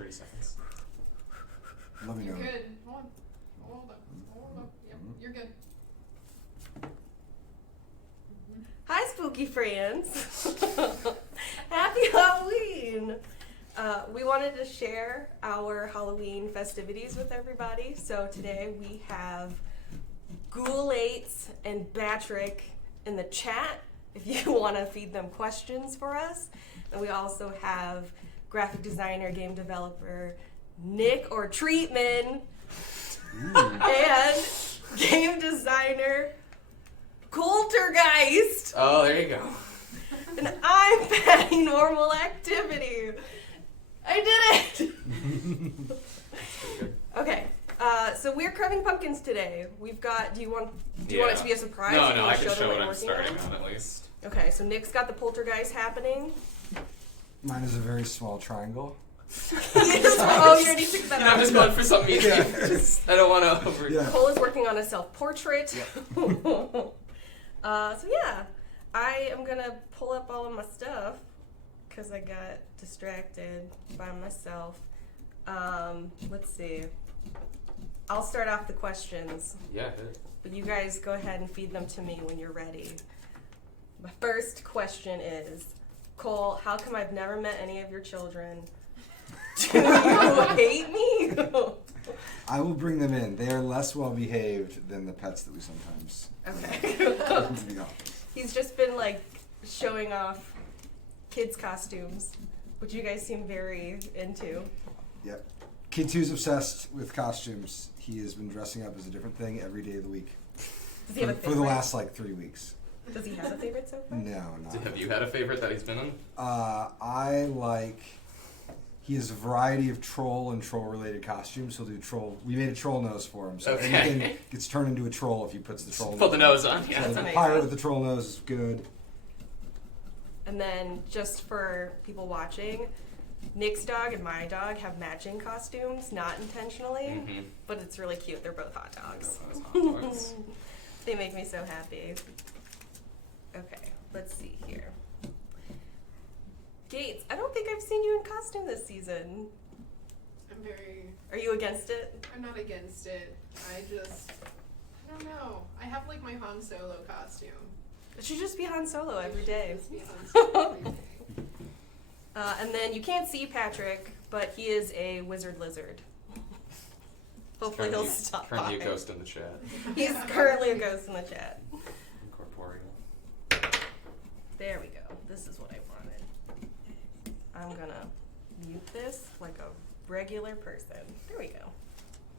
30 seconds. Let me know. You're good. Hold on. Yep, you're good. Hi, spooky friends. Happy Halloween. We wanted to share our Halloween festivities with everybody. So today we have Ghoulates and Batrick in the chat if you want to feed them questions for us. And we also have graphic designer, game developer Nick or Treatman and game designer Coultergeist. Oh, there you go. And I'm Patty Normal Activity. I did it! Okay, so we're carving pumpkins today. We've got, do you want it to be a surprise? No, Do you no, wanna I can them show what what you're I'm working starting on at least. Okay, so Nick's got the poltergeist happening. Mine is a very small triangle. Oh, you already took that I'm out. just going for something easy. Yeah. I don't want to over... Yeah. Cole is working on a self-portrait. Yep. So yeah, I am gonna pull up all of my stuff because I got distracted by myself. Let's see. I'll start off the questions, Yeah, hit it. but you guys go ahead and feed them to me when you're ready. My first question is, Cole, how come I've never met any of your children? Do you hate me? I will bring them in. They are less well behaved than the pets that we sometimes Okay. bring to the office. He's just been like showing off kids' costumes, which you guys seem very into. Yep. Kid 2's obsessed with costumes. He has been dressing up as a different thing every day of the week Does he have a for favorite? the last like 3 weeks. Does he have a favorite so far? No, not. Have you had a favorite that he's been in? I like. He has a variety of troll and troll-related costumes. He'll do troll. We made a troll nose for him, so Okay. anything gets turned into a troll if he puts the troll. Put the nose on. So Yeah. That's the amazing. pirate with the troll nose is good. And then just for people watching, Nick's dog and my dog have matching costumes, not intentionally, Mhm. but it's really cute. They're both hot dogs. Those hot dogs. They make me so happy. Okay, let's see here. Gates, I don't think I've seen you in costume this season. Are you against it? I'm not against it. I don't know. I have like my Han Solo costume. It should just be Han Solo every day. Just be Han Solo every day. And then you can't see Patrick, but he is a wizard lizard. Hopefully he'll stop Currently by. a ghost in the chat. He's currently a ghost in the chat. Incorporeal. There we go. This is what I wanted. I'm gonna mute this like a regular person. There we go.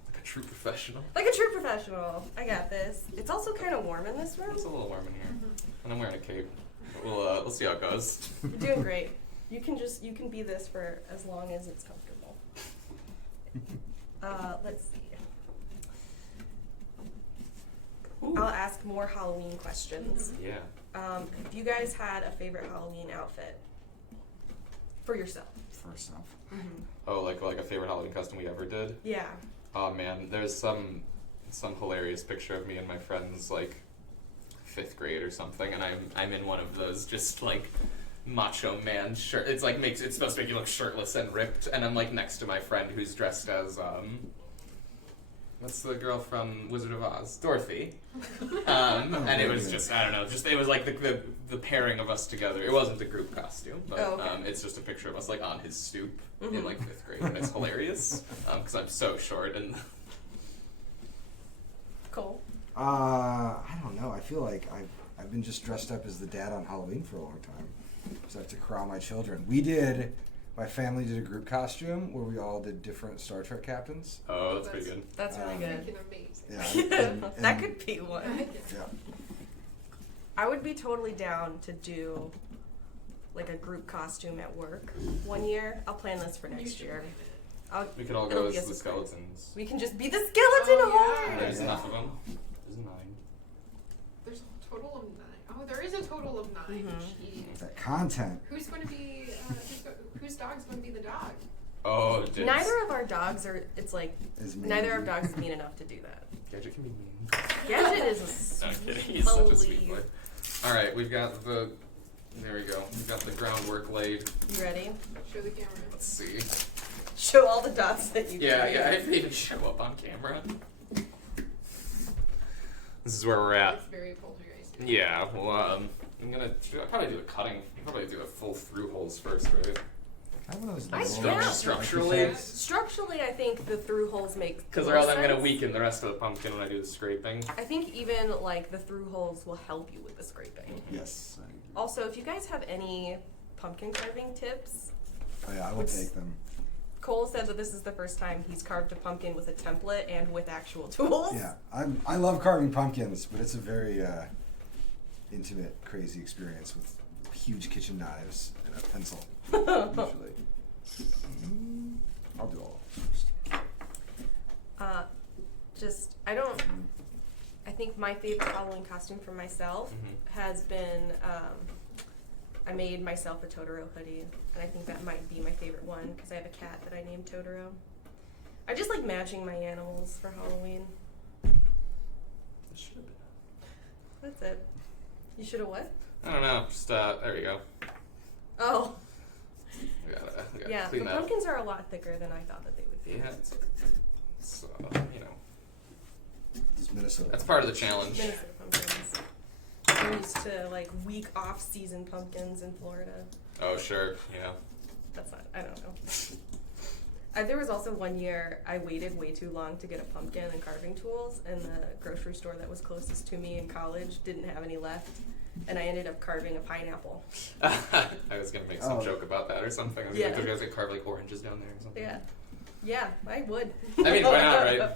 Like a true professional. Like a true professional. I got this. It's also kind of warm in this room. It's a little warm in here. And I'm wearing a cape. But we'll see how it goes. You're doing great. You can be this for as long as it's comfortable. Let's see. I'll ask more Halloween questions. Yeah. If you guys had a favorite Halloween outfit for yourself. First off. Oh, like a favorite Halloween costume we ever did? Yeah. Oh man, there's some hilarious picture of me and my friends like 5th grade or something, and I'm in one of those just like macho man shirt. It's like it's supposed to make you look shirtless and ripped, and I'm like next to my friend who's dressed as what's the girl from Wizard of Oz? Dorothy. And it was just, I don't know, it was like the pairing of us together. It wasn't a group costume, but Oh, okay. it's just a picture of us like on his stoop in like 5th grade, and it's hilarious because I'm so short and. Cool. I don't know. I feel like I've been just dressed up as the dad on Halloween for a long time. Because I have to corral my children. My family did a group costume where we all did different Star Trek captains. Oh, that's pretty good. That's really good. Freaking amazing. Yeah, That could be one. Yeah. I would be totally down to do like a group costume at work one year. I'll plan this for You next should year. plan it. We could all It'll go be a as the surprise. skeletons. We can just be the skeleton Oh, yeah. horde. There's Yeah. enough of them. There's 9. There's a total of 9. Oh, there is a total of 9. Jeez. That content. Who's going to be? Whose dog's going to be the dog? Oh, dibs. Neither of our dogs are. It's like Is mean. neither of our dogs is mean enough to do that. Gadget can be mean. Gadget is a No, I'm sweet kidding. He's such a sweet boy. boy. All right, we've got the. There we go. We've got the groundwork laid. You ready? Show the camera. Let's see. Show all the dots that you Yeah, can. yeah, I didn't even show up on camera. This is where we're at. It's very poltergeist. Yeah, well, I'll probably do the cutting. I'll probably do the full through holes first, right? Kind of one of those I- little- yeah. Structurally. Structurally, I think the through holes make Because the or else most I'm going to sense. weaken the rest of the pumpkin when I do the scraping. I think even like the through holes will help you with the scraping. Yes. Also, if you guys have any pumpkin carving tips, Oh yeah, I will take them. Cole said that this is the first time he's carved a pumpkin with a template and with actual tools. Yeah, I love carving pumpkins, but it's a very intimate, crazy experience with huge kitchen knives and a pencil. Usually, I'll do all first. I think my favorite Halloween costume for myself has been, I made myself a Totoro hoodie, and I think that might be my favorite one because I have a cat that I named Totoro. I just like matching my animals for Halloween. That's it. You should have what? I don't know. Just there we go. Oh, We gotta yeah. The clean that up. pumpkins are a lot thicker than I thought that they would be. Yeah, it's It's Minnesota. that's part of the challenge. Minnesota pumpkins. I'm used to like week off-season pumpkins in Florida. Oh sure, yeah. That's not. I don't know. There was also one year I waited way too long to get a pumpkin and carving tools, and the grocery store that was closest to me in college didn't have any left, and I ended up carving a pineapple. I was gonna make some Oh. joke about that or something. I was Yeah. like, you guys could carve like oranges down there or something. Yeah, yeah, I would. I mean, why not, right?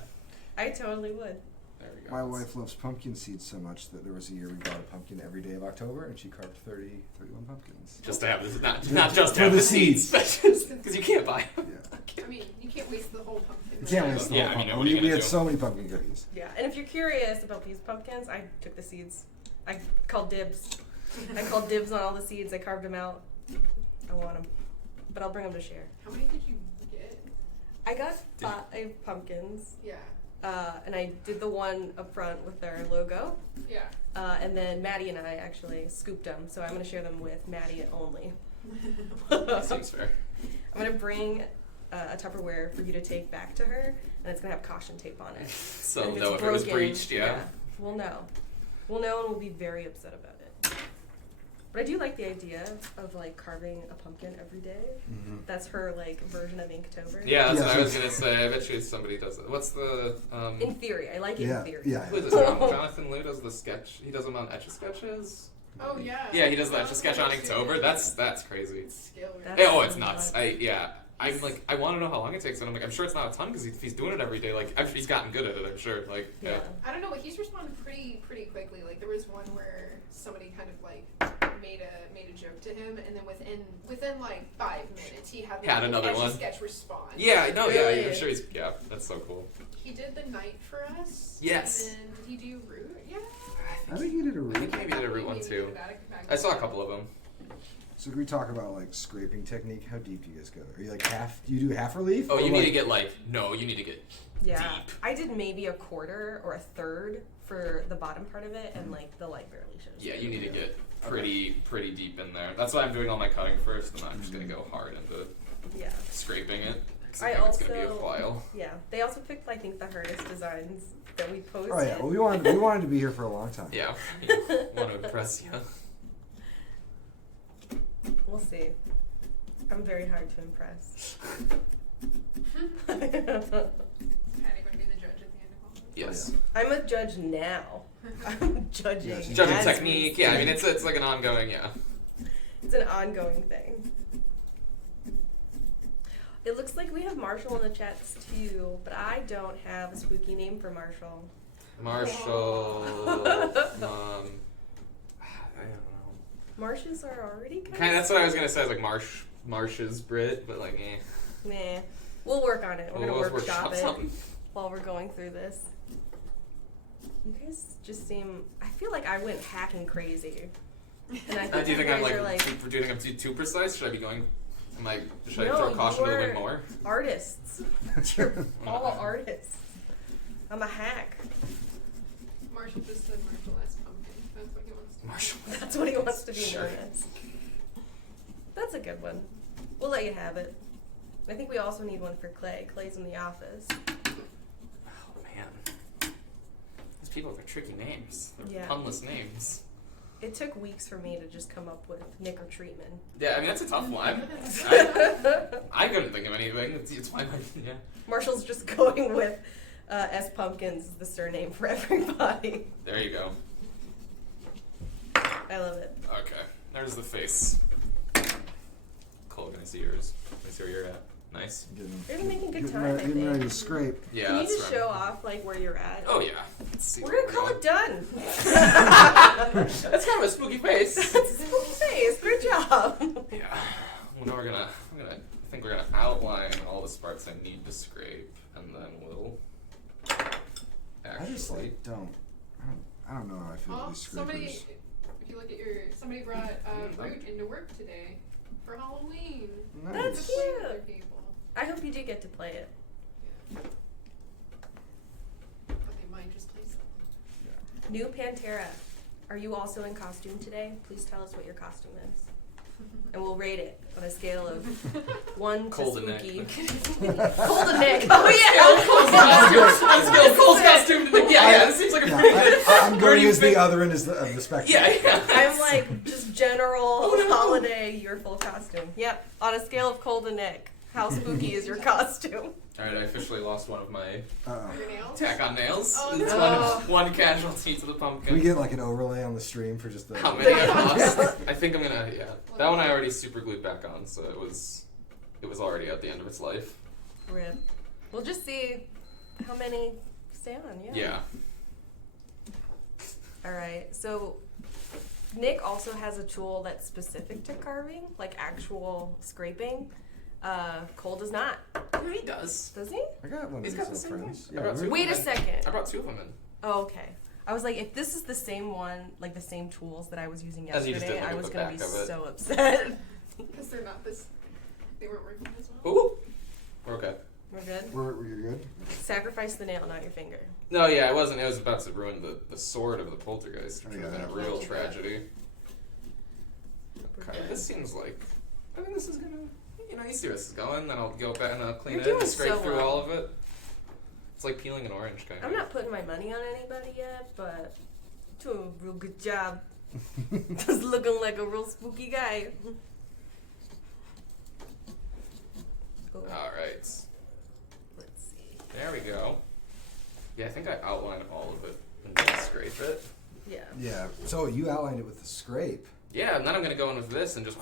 I totally would. There we go. My wife loves pumpkin seeds so much that there was a year we bought a pumpkin every day of October, and she carved 31 pumpkins. Just to have this, not just to For have the the seeds, but just because you can't buy them. Yeah. I mean, you can't waste the whole pumpkin. You can't waste the Yeah, whole I mean, pumpkin. what are you We gonna had do? so many pumpkin cookies. Yeah, and if you're curious about these pumpkins, I took the seeds. I called dibs. I called dibs on all the seeds. I carved them out. I want them, but I'll bring them to share. How many did you get? I got 5 pumpkins. Yeah. And I did the one up front with their logo. Yeah. And then Maddie and I actually scooped them, so I'm going to share them with Maddie only. Seems fair. I'm going to bring a Tupperware for you to take back to her, and it's going to have caution tape on it. So And know it's if it was broken, breached, yeah. We'll know. We'll know, and we'll be very upset about it. But I do like the idea of like carving a pumpkin every day. Mm-hmm. That's her like version of Inktober. Yeah, that's Yeah. what I was gonna say. I bet you somebody does it. What's the In theory, I like it Yeah, in theory. yeah. who is this? Jonathan Liu does the sketch. He does them on Etch-a-Sketches. Oh yeah. Yeah, he does the That's Etch-a-Sketch on what I Inktober. did. That's crazy. Skill. That's Yeah, oh, it's so nuts. nuts. I'm like, I want to know how long it takes, and I'm like, I'm sure it's not a ton because if he's doing it every day, like, he's gotten good at it. I'm sure. Like, Yeah. I don't know, but he's responded pretty quickly. Like there was one where somebody kind of like made a joke to him, and then within like 5 minutes he had, like, Had another an one. sketch response. Yeah, no, yeah, Really? I'm sure he's. Yeah, that's so cool. He did the night for us. Yes. And then did he do Root? Yeah. I think you did a I root. think maybe he did a root one Maybe too. did that back I saw a then. couple of them. So can we talk about like scraping technique? How deep do you guys go? Are you like half? Do you do half relief? Oh, or you like, need to get like no, you need to get Yeah. deep. I did maybe a quarter or a third for the bottom part of it, and like the light barely shows. Yeah, you need to get pretty deep in there. That's why I'm doing all my cutting first, and then I'm just gonna go hard into Yeah. scraping it. 'Cause I I think it's gonna be a also- while. Yeah. They also picked, I think, the hardest designs that we posted. Oh yeah, well we wanted to be here for a long time. Yeah, want to impress you. We'll see. I'm very hard to impress. Patty going to be the judge at the end of all of it? Yes. I'm a judge now. I'm judging. Yeah, she's Judging as we technique. Yeah, I mean speak. it's like an ongoing. Yeah. It's an ongoing thing. It looks like we have Marshall in the chats too, but I don't have a spooky name for Marshall. Marshall. I don't know. Marshes are already kind Kind of, that's what I was gonna say. I was like Marsh's Brit, but like, eh. Nah. We'll work on it. We're We'll gonna workshop it something. while we're going through this. You guys just seem. I feel like I went hacking crazy. And I think Do you think you I'm guys like, are like do you think I'm too precise? Should I be going? Should I No, throw caution a little you're- bit more? artists. You're all artists. I'm a hack. Marshall just said Marshall as pumpkin. That's what he wants to do. Marshall. That's what he wants to be Sure. known as. That's a good one. We'll let you have it. I think we also need one for Clay. Clay's in the office. Oh man, these people are tricky names. They're Yeah. punless names. It took weeks for me to just come up with Nick or Treatment. Yeah, I mean that's a tough one. I couldn't think of anything. It's fine. Yeah. Marshall's just going with S. Pumpkins, the surname for everybody. There you go. I love it. Okay. There's the face. Cole, can I see yours? Can I see where you're at? Nice. You're making good getting time, ready, I getting ready to think. scrape. Yeah. Can you that's just right. show off like where you're at? Oh yeah. Let's see. We're where gonna call going. it done. That's kind of a spooky face. Spooky face. Great job. Yeah. Well, I think we're gonna outline all the parts I need to scrape, and then we'll I just actually. like I don't know how I feel Oh, about these somebody, scrapers. if you look at somebody brought fruit into work today for Halloween. That's Nice. cute. Other people. I hope you do get to play it. But they might just play something. New Pantera. Are you also in costume today? Please tell us what your costume is. And we'll rate it on a scale of 1 Cold to and spooky. Nick. Cold and Nick. Oh yeah. Cole's costume. Yeah, this seems like a pretty good. I'm Where going do you as the think- other end of the spectrum. Yeah. I'm like just general Oh, no. holiday, your full costume. Yep. On a scale of Cold and Nick, how spooky is your costume? All right, I officially lost one of my Uh-oh. Your nails? tack on nails. Oh, It's no. one casualty to the pumpkin. Can we get like an overlay on the stream for just the? How many I lost? I think I'm gonna. Yeah, that one I already super glued back on, so it was already at the end of its life. Rip. We'll just see how many stay on. Yeah. All right. So Nick also has a tool that's specific to carving, like actual scraping. Cole does not. Yeah, he does. Does he? I got one of He's these got the little same friends. one. Yeah, I brought we're- two. Wait a second. I brought two of them in. Oh, okay. I was like, if this is the same one, like the same tools that I was using As you just yesterday, didn't I look was at the gonna be back of it. so upset. Because they're not this. They weren't working as well. Ooh. We're okay. We're good. Were you good? Sacrifice the nail, not your finger. No, yeah, it wasn't. It was about to ruin the sword of the poltergeist, which Oh, would have yeah. been a real Yeah. tragedy. Okay, Okay. this seems like. I think this is gonna. You see where this is going. Then I'll go back and I'll clean You're it and doing scrape so through well. all of it. It's like peeling an orange, kind of. I'm not putting my money on anybody yet, but doing a real good job. Just looking like a real spooky guy. Oh, All right. let's see. There we go. Yeah, I think I outlined all of it and then scrape it. Yeah. Yeah. So you outlined it with the scrape. Yeah, and then I'm gonna go in with this and just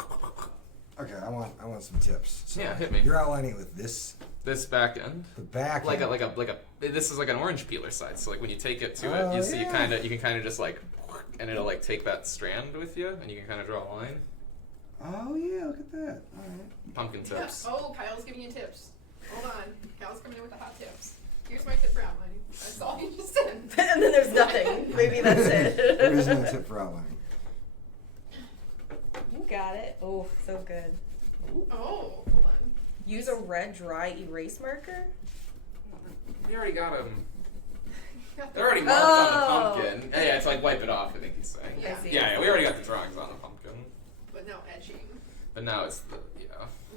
Okay, I want some tips. So Yeah, hit me. You're outlining it with this, this back end. the back. Like end. a. This is like an orange peeler side. So like when you take it to Oh, it, you see yeah. you can kind of just like, and it'll like take that strand with you, and you can kind of draw a line. Oh yeah, look at that. All right. Pumpkin Yeah. tips. Oh, Kyle's giving you tips. Hold on. Kyle's coming in with the hot tips. Here's my tip for outlining. That's all you just said. And then there's nothing. Maybe that's it. There is no tip for outlining. You got it. Oh, so good. Oh, hold on. Use a red dry erase marker. We already got them. Got the- They're already marked Oh. on the pumpkin. Yeah, it's like wipe it off. I think he's saying. Yeah. I see. Yeah, we already got the drawings on the pumpkin, But no edging. but now it's the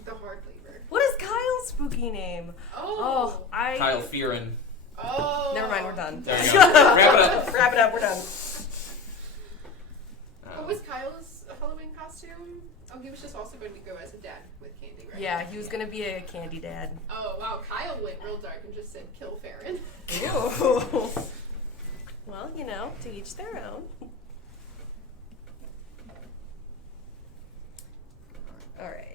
The hard labor. What is Kyle's spooky name? Oh. I. Kyle Fearon. Oh. Never mind, we're done. There you go. Wrap it up. Wrap it up, we're done. What was Kyle's Halloween costume? Oh, he was just also going to go as a dad with candy, right? Yeah, he was gonna be a candy dad. Oh, wow. Kyle went real dark and just said kill Farron. Ew. Well, to each their own. All right.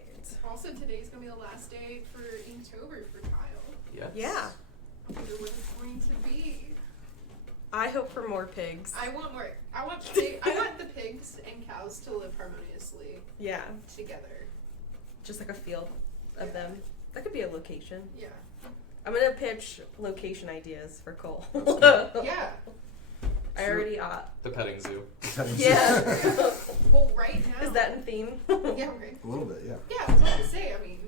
Also, today's going to be the last day for Inktober for Kyle. Yes. Yeah. I wonder what it's going to be. I hope for more pigs. I want more. I want the pigs and cows to live harmoniously Yeah. together. Just like a field of Yeah. them. That could be a location. Yeah. I'm gonna pitch location ideas for Cole. Yeah. I already The petting zoo. Yeah. Well, right now. Is that in theme? Yeah, right. A little bit, yeah. Yeah, I was about to say. I mean,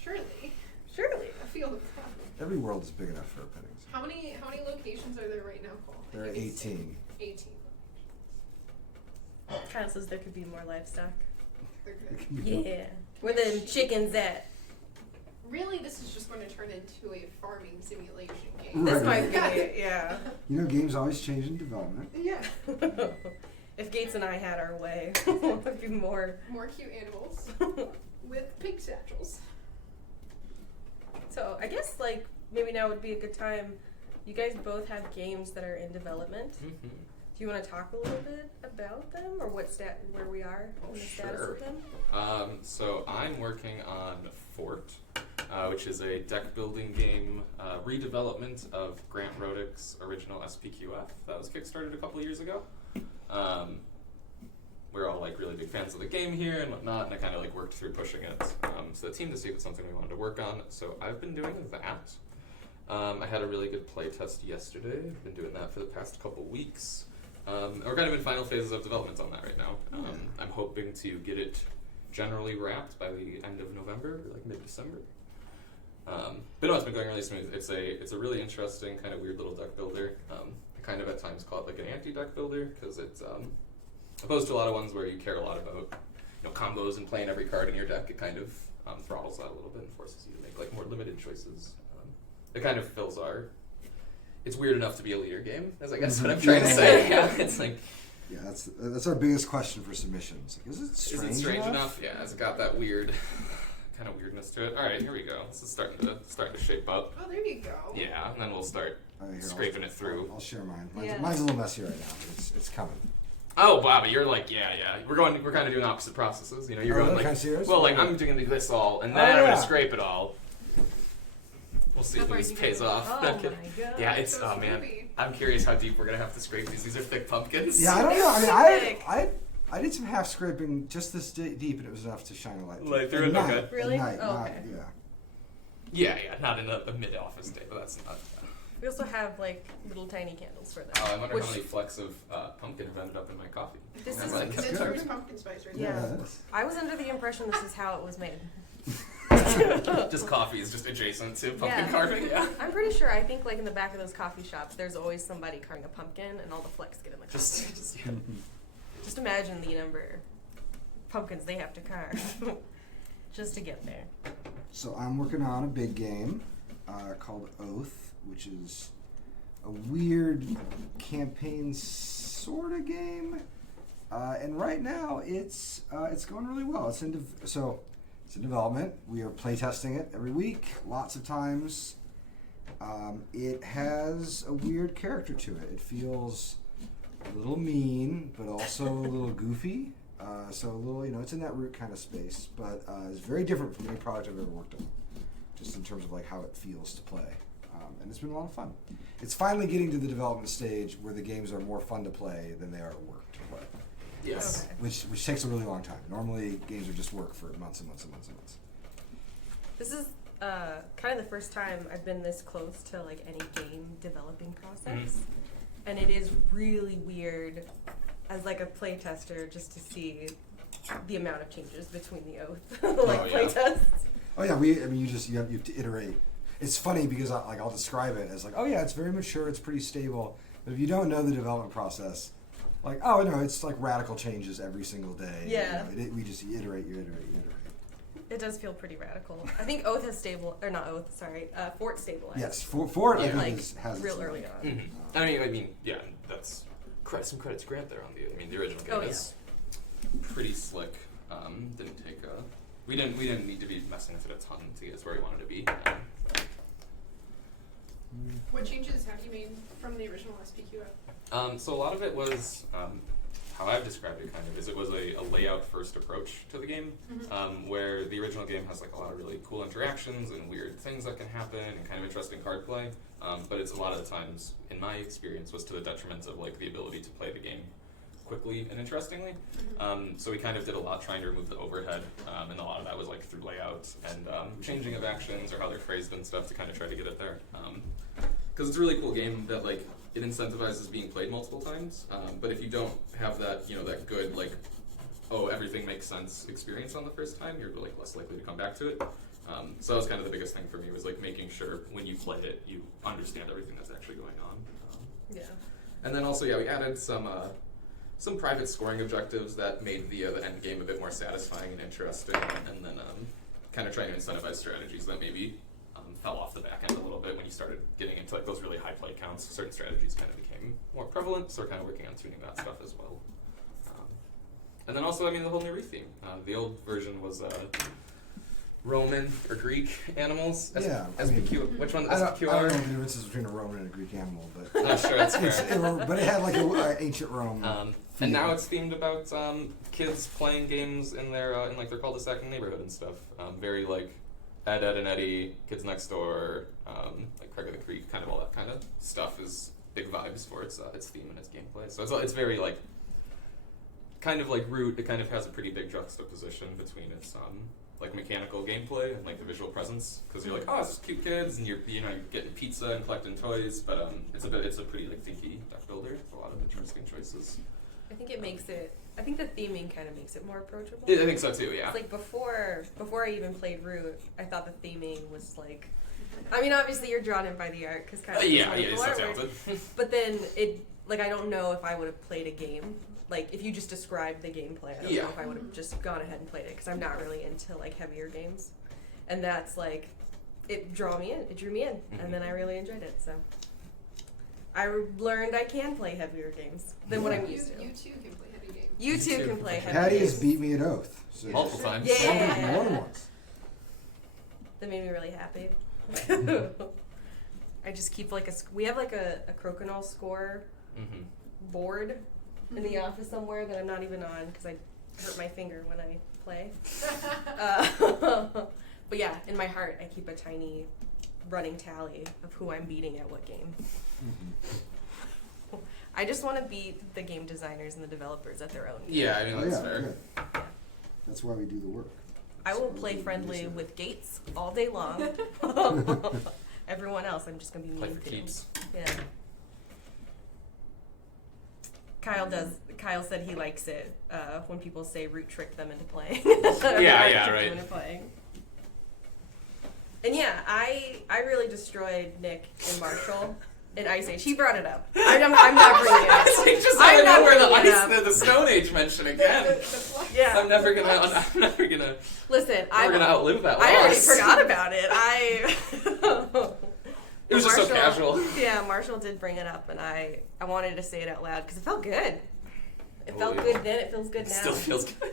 surely Surely. a field of cows. Every world is big enough for a petting zoo. How many locations are there right now, Cole? There are 18. 18. Kyle says there could be more livestock. They're good. Yeah. Where the chickens at? really this is just going to turn into a farming simulation game. This Right. might be it, yeah. You know, games always change in development. Yeah. If Gates and I had our way, it would be more. More cute animals with pig satchels. So I guess like maybe now would be a good time. You guys both have games that are in development. Mhm. Do you want to talk a little bit about them, or where we are in the status Sure. of them? So I'm working on Fort, which is a deck building game redevelopment of Grant Rodick's original SPQF that was kickstarted a couple years ago. We're all like really big fans of the game here and whatnot, and I kind of like worked through pushing it to the team to see if it's something we wanted to work on. So I've been doing that. I had a really good play test yesterday. I've been doing that for the past couple weeks. We're kind of in final phases of development on that right now. I'm hoping to get it generally wrapped by the end of November, or like mid-December. But no, it's been going really smooth. It's a really interesting, kind of weird little deck builder. I kind of at times call it like an anti-deck builder because it's opposed to a lot of ones where you care a lot about combos and playing every card in your deck. It kind of throttles that a little bit and forces you to make like more limited choices. It kind of fills our. It's weird enough to be a leader game, is I guess what I'm trying to say. Yeah, it's like. Yeah, that's our biggest question for submissions. Like, is it strange enough? Yeah, has it got that weird kind of weirdness to it? All right, here we go. This is starting to shape up. Oh, there you go. Yeah, and then we'll start scraping it through. I'll share mine. Yeah. Mine's a little messy right now. It's coming. Oh, Bobby, you're like, yeah. We're kind of doing opposite processes. You're going like, kind of serious? well, like I'm doing this all, and then I'm gonna scrape it all. We'll see How if far this you pays go? off. Oh No my kidding. god. Yeah, it's So oh man. spooky. I'm curious how deep we're gonna have to scrape these. These are thick pumpkins. Yeah, I don't know. I mean, Sick. I did some half scraping just this deep, and it was enough to shine a light. Light through At it? night, Okay. at Really? night, Oh, not- okay. yeah. Yeah, not in a mid-office day, but that's not. We also have like little tiny candles for that. Oh, I wonder Which- how many flecks of pumpkin have ended up in my coffee. This Never is- mind. That's good. rich pumpkin spice right Yeah. there. Yes. I was under the impression this is how it was made. Just coffee is just adjacent to pumpkin Yeah. carving. Yeah. I'm pretty sure. I think like in the back of those coffee shops, there's always somebody carving a pumpkin, and all the flecks get in the coffee. Just yeah. Just imagine the number of pumpkins they have to carve just to get there. So I'm working on a big game called Oath, which is a weird campaign sort of game, and right now it's going really well. It's in development. We are playtesting it every week, lots of times. It has a weird character to it. It feels a little mean, but also a little goofy. So a little, it's in that root kind of space, but it's very different from any product I've ever worked on, just in terms of like how it feels to play. And it's been a lot of fun. It's finally getting to the development stage where the games are more fun to play than they are work to play, Yes. Okay. which takes a really long time. Normally, games are just work for months and months and months and months. This is kind of the first time I've been this close to like any game developing process, and it is really weird as like a playtester just to see the amount of changes between the Oath like yeah. playtests. Oh yeah, you have to iterate. It's funny because I'll describe it as like, oh yeah, it's very mature, it's pretty stable. But if you don't know the development process, like, oh no, it's like radical changes every single day. Yeah. We just iterate. It does feel pretty radical. I think Oath has Fort stabilized. Yes, Fort I Yeah. think Like has real its early own. on. Mhm. I mean, yeah, that's some credit to Grant there on the original game Oh, yeah. is pretty slick. Didn't take we didn't need to be messing with it a ton to get us where we wanted to be. What changes have you made from the original SPQF? So a lot of it was how I've described it kind of is it was a layout first approach to the game, where the original game has like a lot of really cool interactions and weird things that can happen and kind of interesting card play. But it's a lot of the times, in my experience, was to the detriment of like the ability to play the game quickly and interestingly. So we kind of did a lot trying to remove the overhead, and a lot of that was like through layout and changing of actions or how they're phrased and stuff to kind of try to get it there. Because it's a really cool game that like it incentivizes being played multiple times. But if you don't have that, that good like, oh everything makes sense experience on the first time, you're like less likely to come back to it. So that was kind of the biggest thing for me was like making sure when you play it, you understand everything that's actually going on. Yeah. And then also, we added some private scoring objectives that made the end game a bit more satisfying and interesting, and then kind of trying to incentivize strategies that maybe fell off the back end a little bit when you started getting into like those really high play counts. Certain strategies kind of became more prevalent, so we're kind of working on tuning that stuff as well. And then also, I mean, the whole new theme. The old version was Roman or Greek animals. Yeah, I SPQ. Which one? I don't know SPQR? the differences between a Roman and a Greek animal, but Not sure. That's fair. but it had like a ancient Rome. And now it's themed about kids playing games in their in like their cul-de-sac and neighborhood and stuff. Very like Ed, and Eddie, Kids Next Door, like Craig of the Creek, kind of all that kind of stuff is big vibes for its theme and its gameplay. So it's very like kind of like Root. It kind of has a pretty big juxtaposition between its like mechanical gameplay and like the visual presence, because you're like, oh, it's just cute kids, and you're getting pizza and collecting toys, but it's a pretty like thinky deck builder. It's a lot of interesting choices. I think it makes it. I think the theming kind of makes it more approachable. I think so too. Yeah. It's like before I even played Root, I thought the theming was like. I mean, obviously you're drawn in by the art because kind of yeah, it's so talented. But then it like I don't know if I would have played a game. Like if you just described the gameplay, I don't know if I would have just gone ahead and played it because I'm not really into like heavier games, and that's like it drew me in, and then I really enjoyed it. So I learned I can play heavier games than what I'm used to. You too can play heavy games. You too can play heavy Patty games. has beat me at Oath. So Multiple times. Yeah. More than once. That made me really happy. I just keep like we have like a Crokinole score board in the office somewhere that I'm not even on because I hurt my finger when I play. But yeah, in my heart, I keep a tiny running tally of who I'm beating at what game. I just want to beat the game designers and the developers at their own game. Yeah, I mean that's fair. Good. That's why we do the work. I will play friendly with Gates all day long. Everyone else, I'm just gonna be Play mean for to. keeps. Yeah. Kyle said he likes it when people say Root trick them into playing. Yeah, Trick right. them into playing. And yeah, I really destroyed Nick and Marshall in Ice Age. He brought it up. I'm not bringing it up. Just I'm not where bringing it up. the Stone Age mention again. Yeah. I'm never gonna Listen, we're gonna outlive that I already loss. forgot about it. It was just so casual. Yeah, Marshall did bring it up, and I wanted to say it out loud because it felt good. It Oh, felt yeah. good then. It feels good It now. still feels good.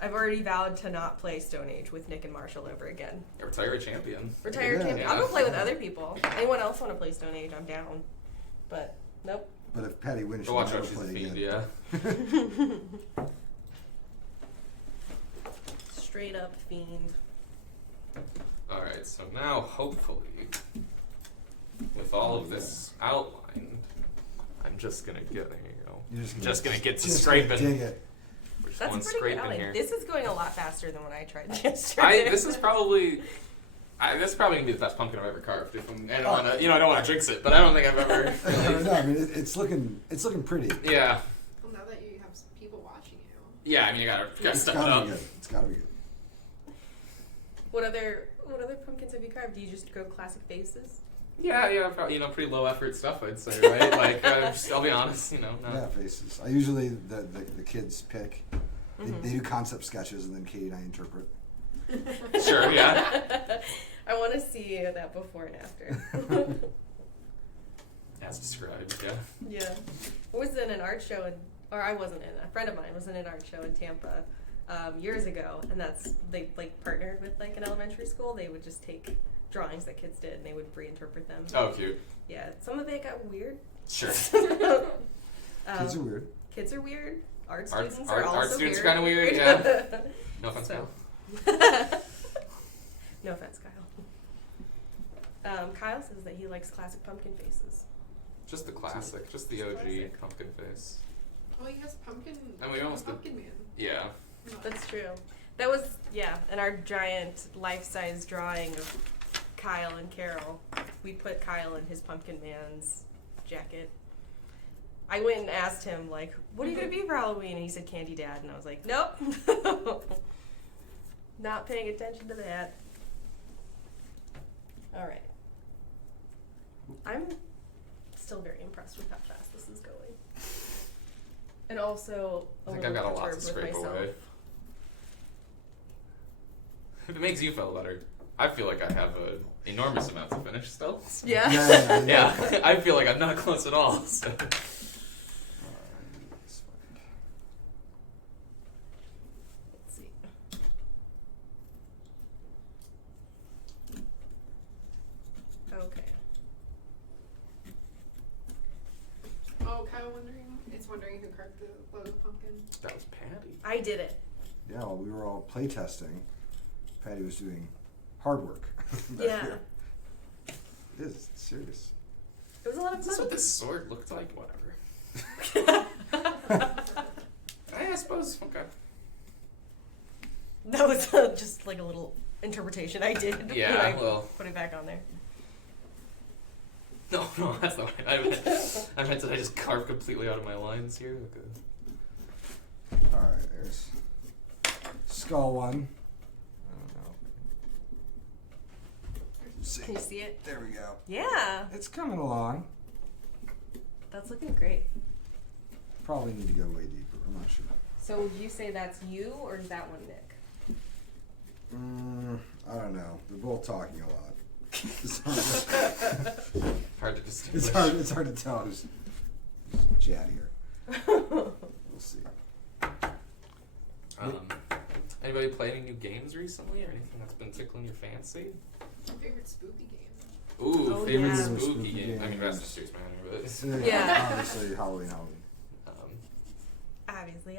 I've already vowed to not play Stone Age with Nick and Marshall ever again. Retire a champion. Retired Yeah. champion. I'll go play with other people. Anyone else want to play Stone Age? I'm down. But nope. But if Patty wins, Go she'll watch never out, she's a play fiend, again. yeah. Straight up fiend. Alright, so now hopefully, with all of this outlined, I'm just gonna get, there you go. You're Just gonna get to just scraping. Dig it. We're just That's going pretty good scraping outline. here. This is going a lot faster than when I tried yesterday. This is probably gonna be the best pumpkin I've ever carved. If I'm, I don't want to jinx it, but I don't think I've ever. No, I mean it's looking pretty. Yeah, Well, now that you have some people watching you. yeah. I mean, you gotta It's step it gotta up. be good. It's gotta be good. What other pumpkins have you carved? Do you just go classic faces? Yeah, probably, pretty low effort stuff, I'd say, right? Like, I'll be honest, not. Yeah, faces. I usually the kids pick. They do concept sketches and then Katie and I interpret. Sure, yeah. I want to see that before and after. As described, yeah. Yeah. I was in an art show, or I wasn't in. A friend of mine was in an art show in Tampa years ago, and they like partnered with like an elementary school. They would just take drawings that kids did, and they would reinterpret them. Oh, cute. Yeah, some of it got weird. Sure. Kids are weird. Kids are weird. Art Art- students art- are also art students weird. are kinda weird, yeah. No offense, So- Kyle. No offense, Kyle. Kyle says that he likes classic pumpkin faces. Just the classic, just the OG Classic. pumpkin face. Oh, he has pumpkin. And we almost did- pumpkin man. Yeah. That's true. That was, in our giant life-size drawing of Kyle and Carol, we put Kyle in his Pumpkin Man's jacket. I went and asked him, like, what are you going to be for Halloween? And he said, Candy Dad. And I was like, nope. Not paying attention to that. All right. I'm still very impressed with how fast this is going. And also I think I've got a lot to perturbed with scrape myself. away. If it makes you feel better, I feel like I have an enormous amount to finish still. Yeah. Yeah, I feel like I'm not close at all. So. Let's see. Okay. Oh, Kyle wondering who carved the logo pumpkin. That was Patty. I did it. Yeah, while we were all playtesting, Patty was doing hard work. back Yeah. here. It is serious. It was a lot of Is this fun. what this sword looked like? Whatever. I suppose. Okay. That was just like a little interpretation I did. Yeah, when I well. put it back on there. No, that's not what I meant. I meant that I just carved completely out of my lines here. Okay. Alright, there's skull one. I don't know. See. Can you see it? There we go. Yeah, It's coming along. that's looking great. Probably need to go way deeper. I'm not sure. So would you say that's you or is that one Nick? I don't know. They're both talking a lot. It's Hard to distinguish. It's hard to tell who's chattier. We'll see. Anybody play any new games recently, or anything that's been tickling your fancy? My favorite spooky game. Ooh, Oh, favorite yeah. spooky Spooky game. I mean, games. Rest of Streets Manor, but Yeah. Obviously, Halloween. Obviously.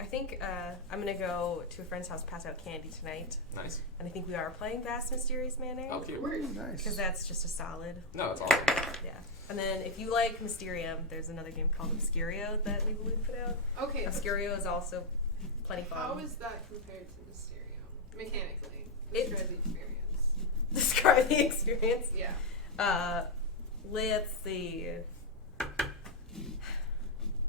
I think I'm gonna go to a friend's house, pass out candy tonight, nice. and I think we are playing Vast Mysterious Manor. Oh, cute. Word. Nice. Because that's just a solid. No, it's awesome. Yeah. And then if you like Mysterium, there's another game called Obscurio that we put out. Okay. Obscurio is also plenty fun. How is that compared to Mysterium? Mechanically. It- Describe the experience. Describe the experience. Yeah. Let's see.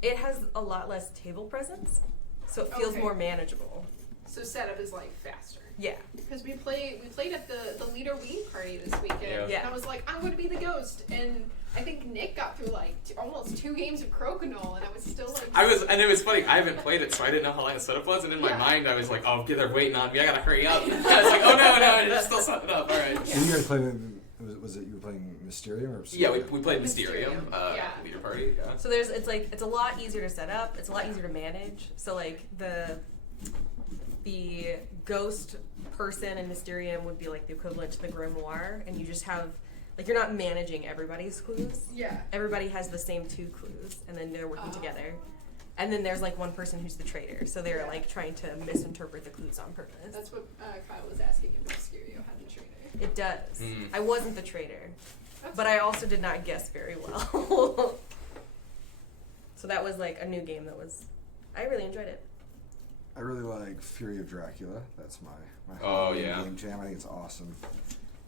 It has a lot less table presence, so it feels Okay. more manageable. So setup is like faster. Yeah. Because we played at the leader Wii party this weekend. Yeah. And I was like, I'm going to be the ghost. And I think Nick got through like almost 2 games of Crokinole, and I was still like. And it was funny. I haven't played it, so I didn't know how long the setup was. And in my Yeah. mind, I was like, "Oh, they're waiting on me. I gotta hurry up." I was like, "Oh no, it's still setting up. All right." So you guys played. Was it you were playing Mysterium or? Yeah, we played Mysterium, Mysterium, at yeah. the leader party. Yeah. So it's a lot easier to set up. It's a lot easier to manage. So like the ghost person in Mysterium would be like the equivalent to the grimoire, and you just have like you're not managing everybody's clues. Yeah. Everybody has the same 2 clues, and then they're working Oh. together. And then there's like one person who's the traitor, so they're Yeah. like trying to misinterpret the clues on purpose. That's what Kyle was asking if Obscurio had a trainer. It does. Mm. I wasn't the traitor, That's but I also did not guess very well. So that was like a new game I really enjoyed it. I really like Fury of Dracula. That's my Oh, Halloween yeah. game jam. I think it's awesome.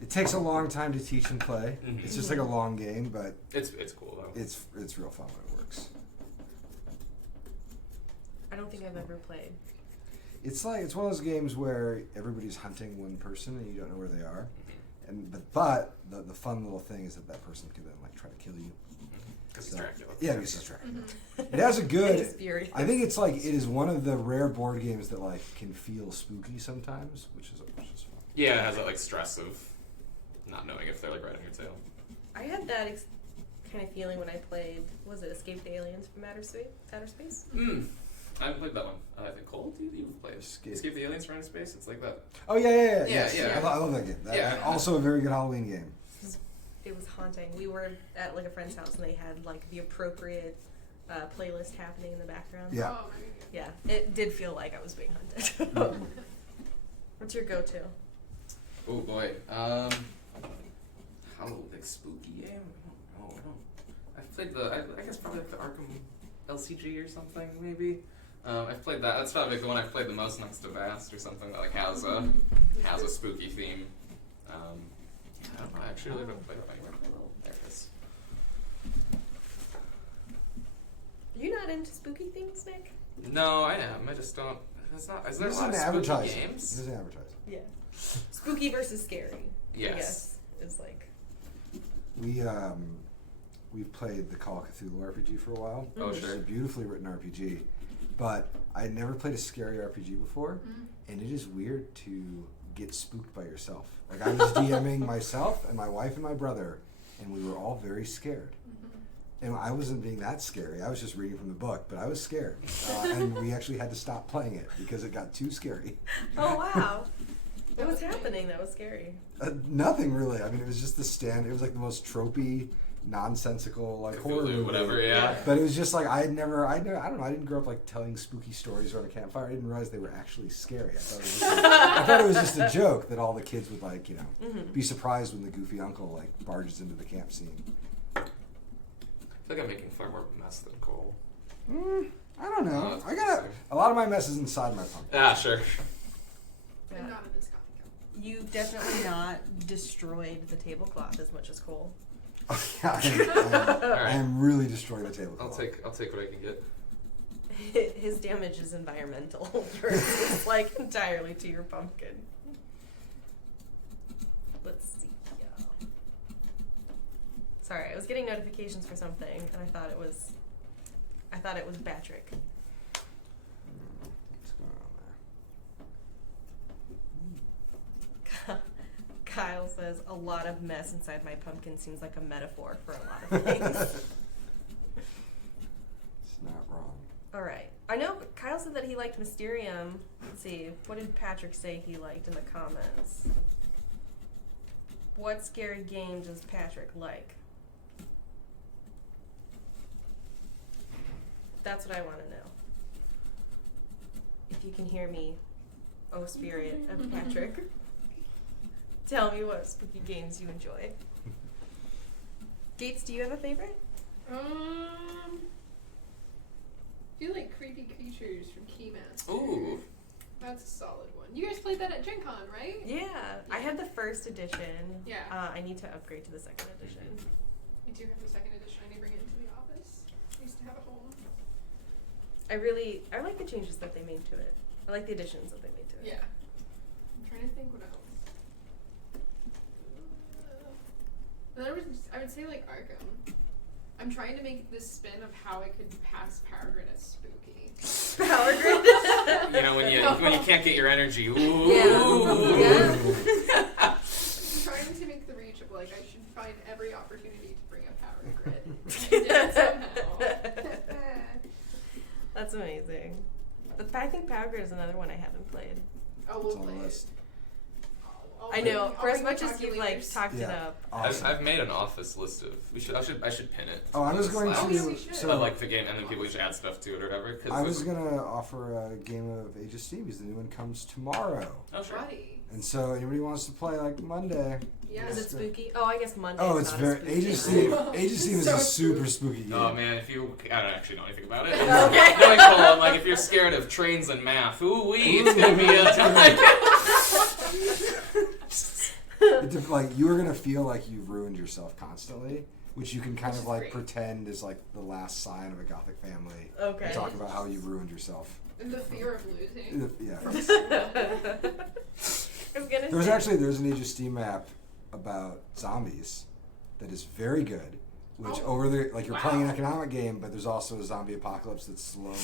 It takes a long time to teach and play. Mhm. It's just like a long game, but It's cool though. it's real fun when it works. I don't think I've ever played. It's one of those games where everybody's hunting one person and you don't know where they are. Mhm. And but the fun little thing is that person can then like try to kill you. Because it's So- Dracula. Yeah, because it's Dracula. Mhm. It has a It good. is furious. I think it's like it is one of the rare board games that like can feel spooky sometimes, which is fun. Yeah, it has that like stress of not knowing if they're like right on your tail. I had that kind of feeling when I played. Was it Escape the Aliens from Outer Space? I haven't played that one. I think Cole, you've played Escape. the Aliens from Outer Space. It's like that. Oh yeah. Yeah, Yes. yeah. I love that game. Yeah. Also a very good Halloween game. It was haunting. We were at like a friend's house and they had like the appropriate playlist happening in the background. Yeah. Oh, very good. Yeah, it did feel like I was being hunted. What's your go-to? Oh boy. How like spooky game? I don't know. I've played I guess probably like the Arkham LCG or something maybe. I've played that. That's probably like the one I've played the most next to Vast or something that like has a spooky theme. I don't know. I actually really haven't played it anywhere. There it is. You're not into spooky things, Nick? No, I am. I just don't. It's not. Is there a This lot of isn't spooky advertising. This games? isn't advertising. Yeah. Spooky versus scary. I Yes. guess is like. We've played the Call of Cthulhu RPG for a while. Oh, It's sure. a beautifully written RPG. But I had never played a scary RPG before, Mhm. and it is weird to get spooked by yourself. Like, I was DMing myself and my wife and my brother, and we were all very scared. And I wasn't being that scary. I was just reading from the book, but I was scared. And we actually had to stop playing it because it got too scary. Oh wow. What was happening that was scary? Nothing really. I mean, it was just it was like the most tropey, nonsensical, like horror Cthulhu, movie. whatever, yeah. But it was just like I don't know, I didn't grow up like telling spooky stories around a campfire. I didn't realize they were actually scary. I thought it was just a joke that all the kids would like, be surprised when the goofy uncle like barges into the camp scene. I feel like I'm making far more mess than Cole. I don't know. that's I got interesting. a lot of my mess is inside my pumpkin. Ah, sure. And not in this Comic Con. You definitely not destroyed the tablecloth as much as Cole. Oh, yeah, I am really destroying the table. I'll take what I can get. His damage is environmental versus like entirely to your pumpkin. Let's see. Sorry, I was getting notifications for something, and I thought it was Patrick. What's going on there? Kyle says a lot of mess inside my pumpkin seems like a metaphor for a lot of things. It's not wrong. All right. I know Kyle said that he liked Mysterium. Let's see. What did Patrick say he liked in the comments? What scary game does Patrick like? That's what I want to know. If you can hear me, oh spirit of Patrick, tell me what spooky games you enjoy. Gates, do you have a favorite? I feel like Creepy Creatures from Keymaster. Ooh. That's a solid one. You guys played that at Gen Con, right? Yeah, I had the first edition. Yeah. I need to upgrade to the second edition. I do have the second edition. I need to bring it into the office. I used to have it home. I like the changes that they made to it. I like the additions that they made to it. Yeah. I'm trying to think what else. And I would say like Arkham. I'm trying to make this spin of how I could pass Power Grid as spooky. Power Grid. You know, when you can't get your energy. Ooh. Yeah. I'm trying to make the reach of like I should find every opportunity to bring up Power Grid. I did it somehow. That's amazing. But I think Power Grid is another one I haven't played. Oh, It's we'll on play the it. list. I know. I'll For as bring the much as you've like calculators. talked it Yeah. up. Awesome. I've made an office list of. I should pin it. Oh, I was going Oh, to. yeah, we should. So I like the game, and then people just add stuff to it or whatever. 'Cause I was gonna offer a game of Age of Steam because the new one comes tomorrow. Oh, sure. Buddy. And so anybody wants to play like Monday? Yeah. Is it Yes. spooky? Oh, I guess Monday. Oh, is it's not very a spooky Age of game. Steam. Age of Steam is So a super spooky game. Oh man, I don't actually know anything about it. Okay. Knowing Cole, I'm like, if you're scared of trains and math, ooh wee, it's gonna be a time. Like you are gonna feel like you've ruined yourself constantly, which you can kind Which of is like great. pretend is like the last sign of a gothic family. Okay. And talk about how you've ruined yourself. And the fear of losing. Yeah. I was gonna There's an Age of Steam map about zombies that is very good. Which Oh. over there, like you're playing an Wow. economic game, but there's also a zombie apocalypse that's slowly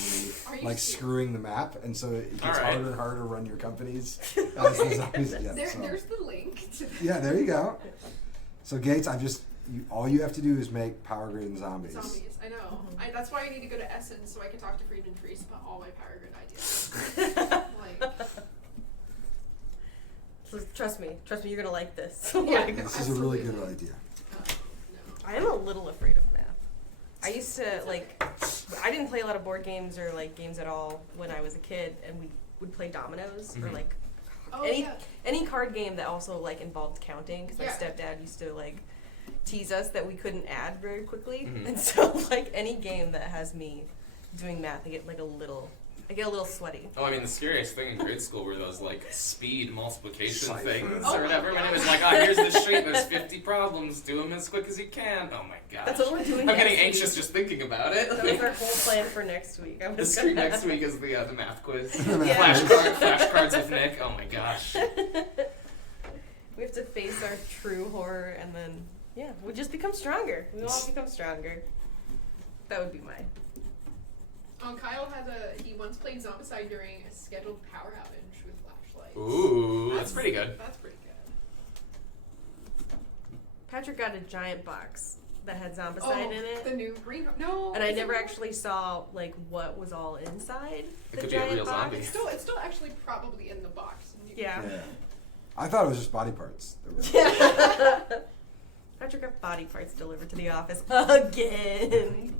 Are you like serious? screwing the map, and so it gets All right. harder and harder to run your companies as the zombies. Yeah, so- There's the link to yeah, there you go. So Gates, all you have to do is make Power Grid and zombies. zombies. I know. Mhm. That's why I need to go to Essence so I can talk to Friedman Priest about all my Power Grid ideas. Like, So trust me, you're gonna like this. Yeah. Like, This is a really Absolutely. good idea. no. I am a little afraid of math. I used to like, I didn't play a lot of board games or like games at all when I was a kid, and we would play dominoes or Mhm. like Oh, any yeah. any card game that also like involved counting. Because my Yeah. stepdad used to like tease us that we couldn't add very quickly, Mhm. and so like any game that has me doing math, I get a little sweaty. Oh, I mean, the scariest thing in grade school were those like speed multiplication Cipher. things Oh or my whatever. When it was gosh. like, oh, here's the street, there's 50 problems, do them as quick as you can. Oh my gosh. That's what we're doing. I'm getting next anxious week. just thinking about it. That was our whole plan for next week. I The was street gonna- next week is the math quiz. Yeah. Flashcards with Nick. Oh my gosh. We have to face our true horror, and then we just become stronger. We all become stronger. That would be my Kyle he once played Zombicide during a scheduled power outage with flashlights. Ooh, that's pretty good. That's pretty good. Patrick got a giant box that had Zombicide in it. The new green. No. And I is it never not? actually saw like what was all inside It the could be a giant real box. zombie. It's still actually probably in the box. And you Yeah. Yeah. I thought it was just body parts. That were- Yeah. Patrick got body parts delivered to the office again.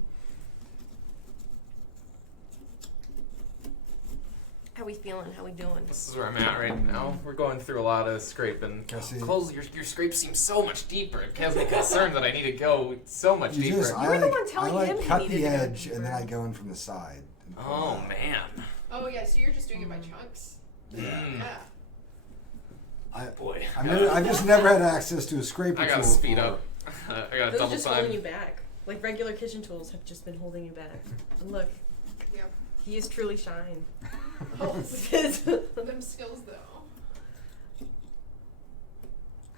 How we feeling? How we doing? This is where I'm at right now. We're going through a lot of scraping. Cassie. Cole, your scrape seems so much deeper. It has me concerned that I need to go so much You deeper. just, You were the one I telling like him he cut needed the to go edge and then deeper. I go in from the side. and pull Oh it out. man. Oh yeah, so you're just doing it by chunks. Yeah. Mm. Yeah. Boy. I've just never had access to a scraper I gotta tool speed before. up. I gotta Those are double just holding you time. back. Like regular kitchen tools have just been holding you back. And look, Yep. he is truly shine. Them skills though.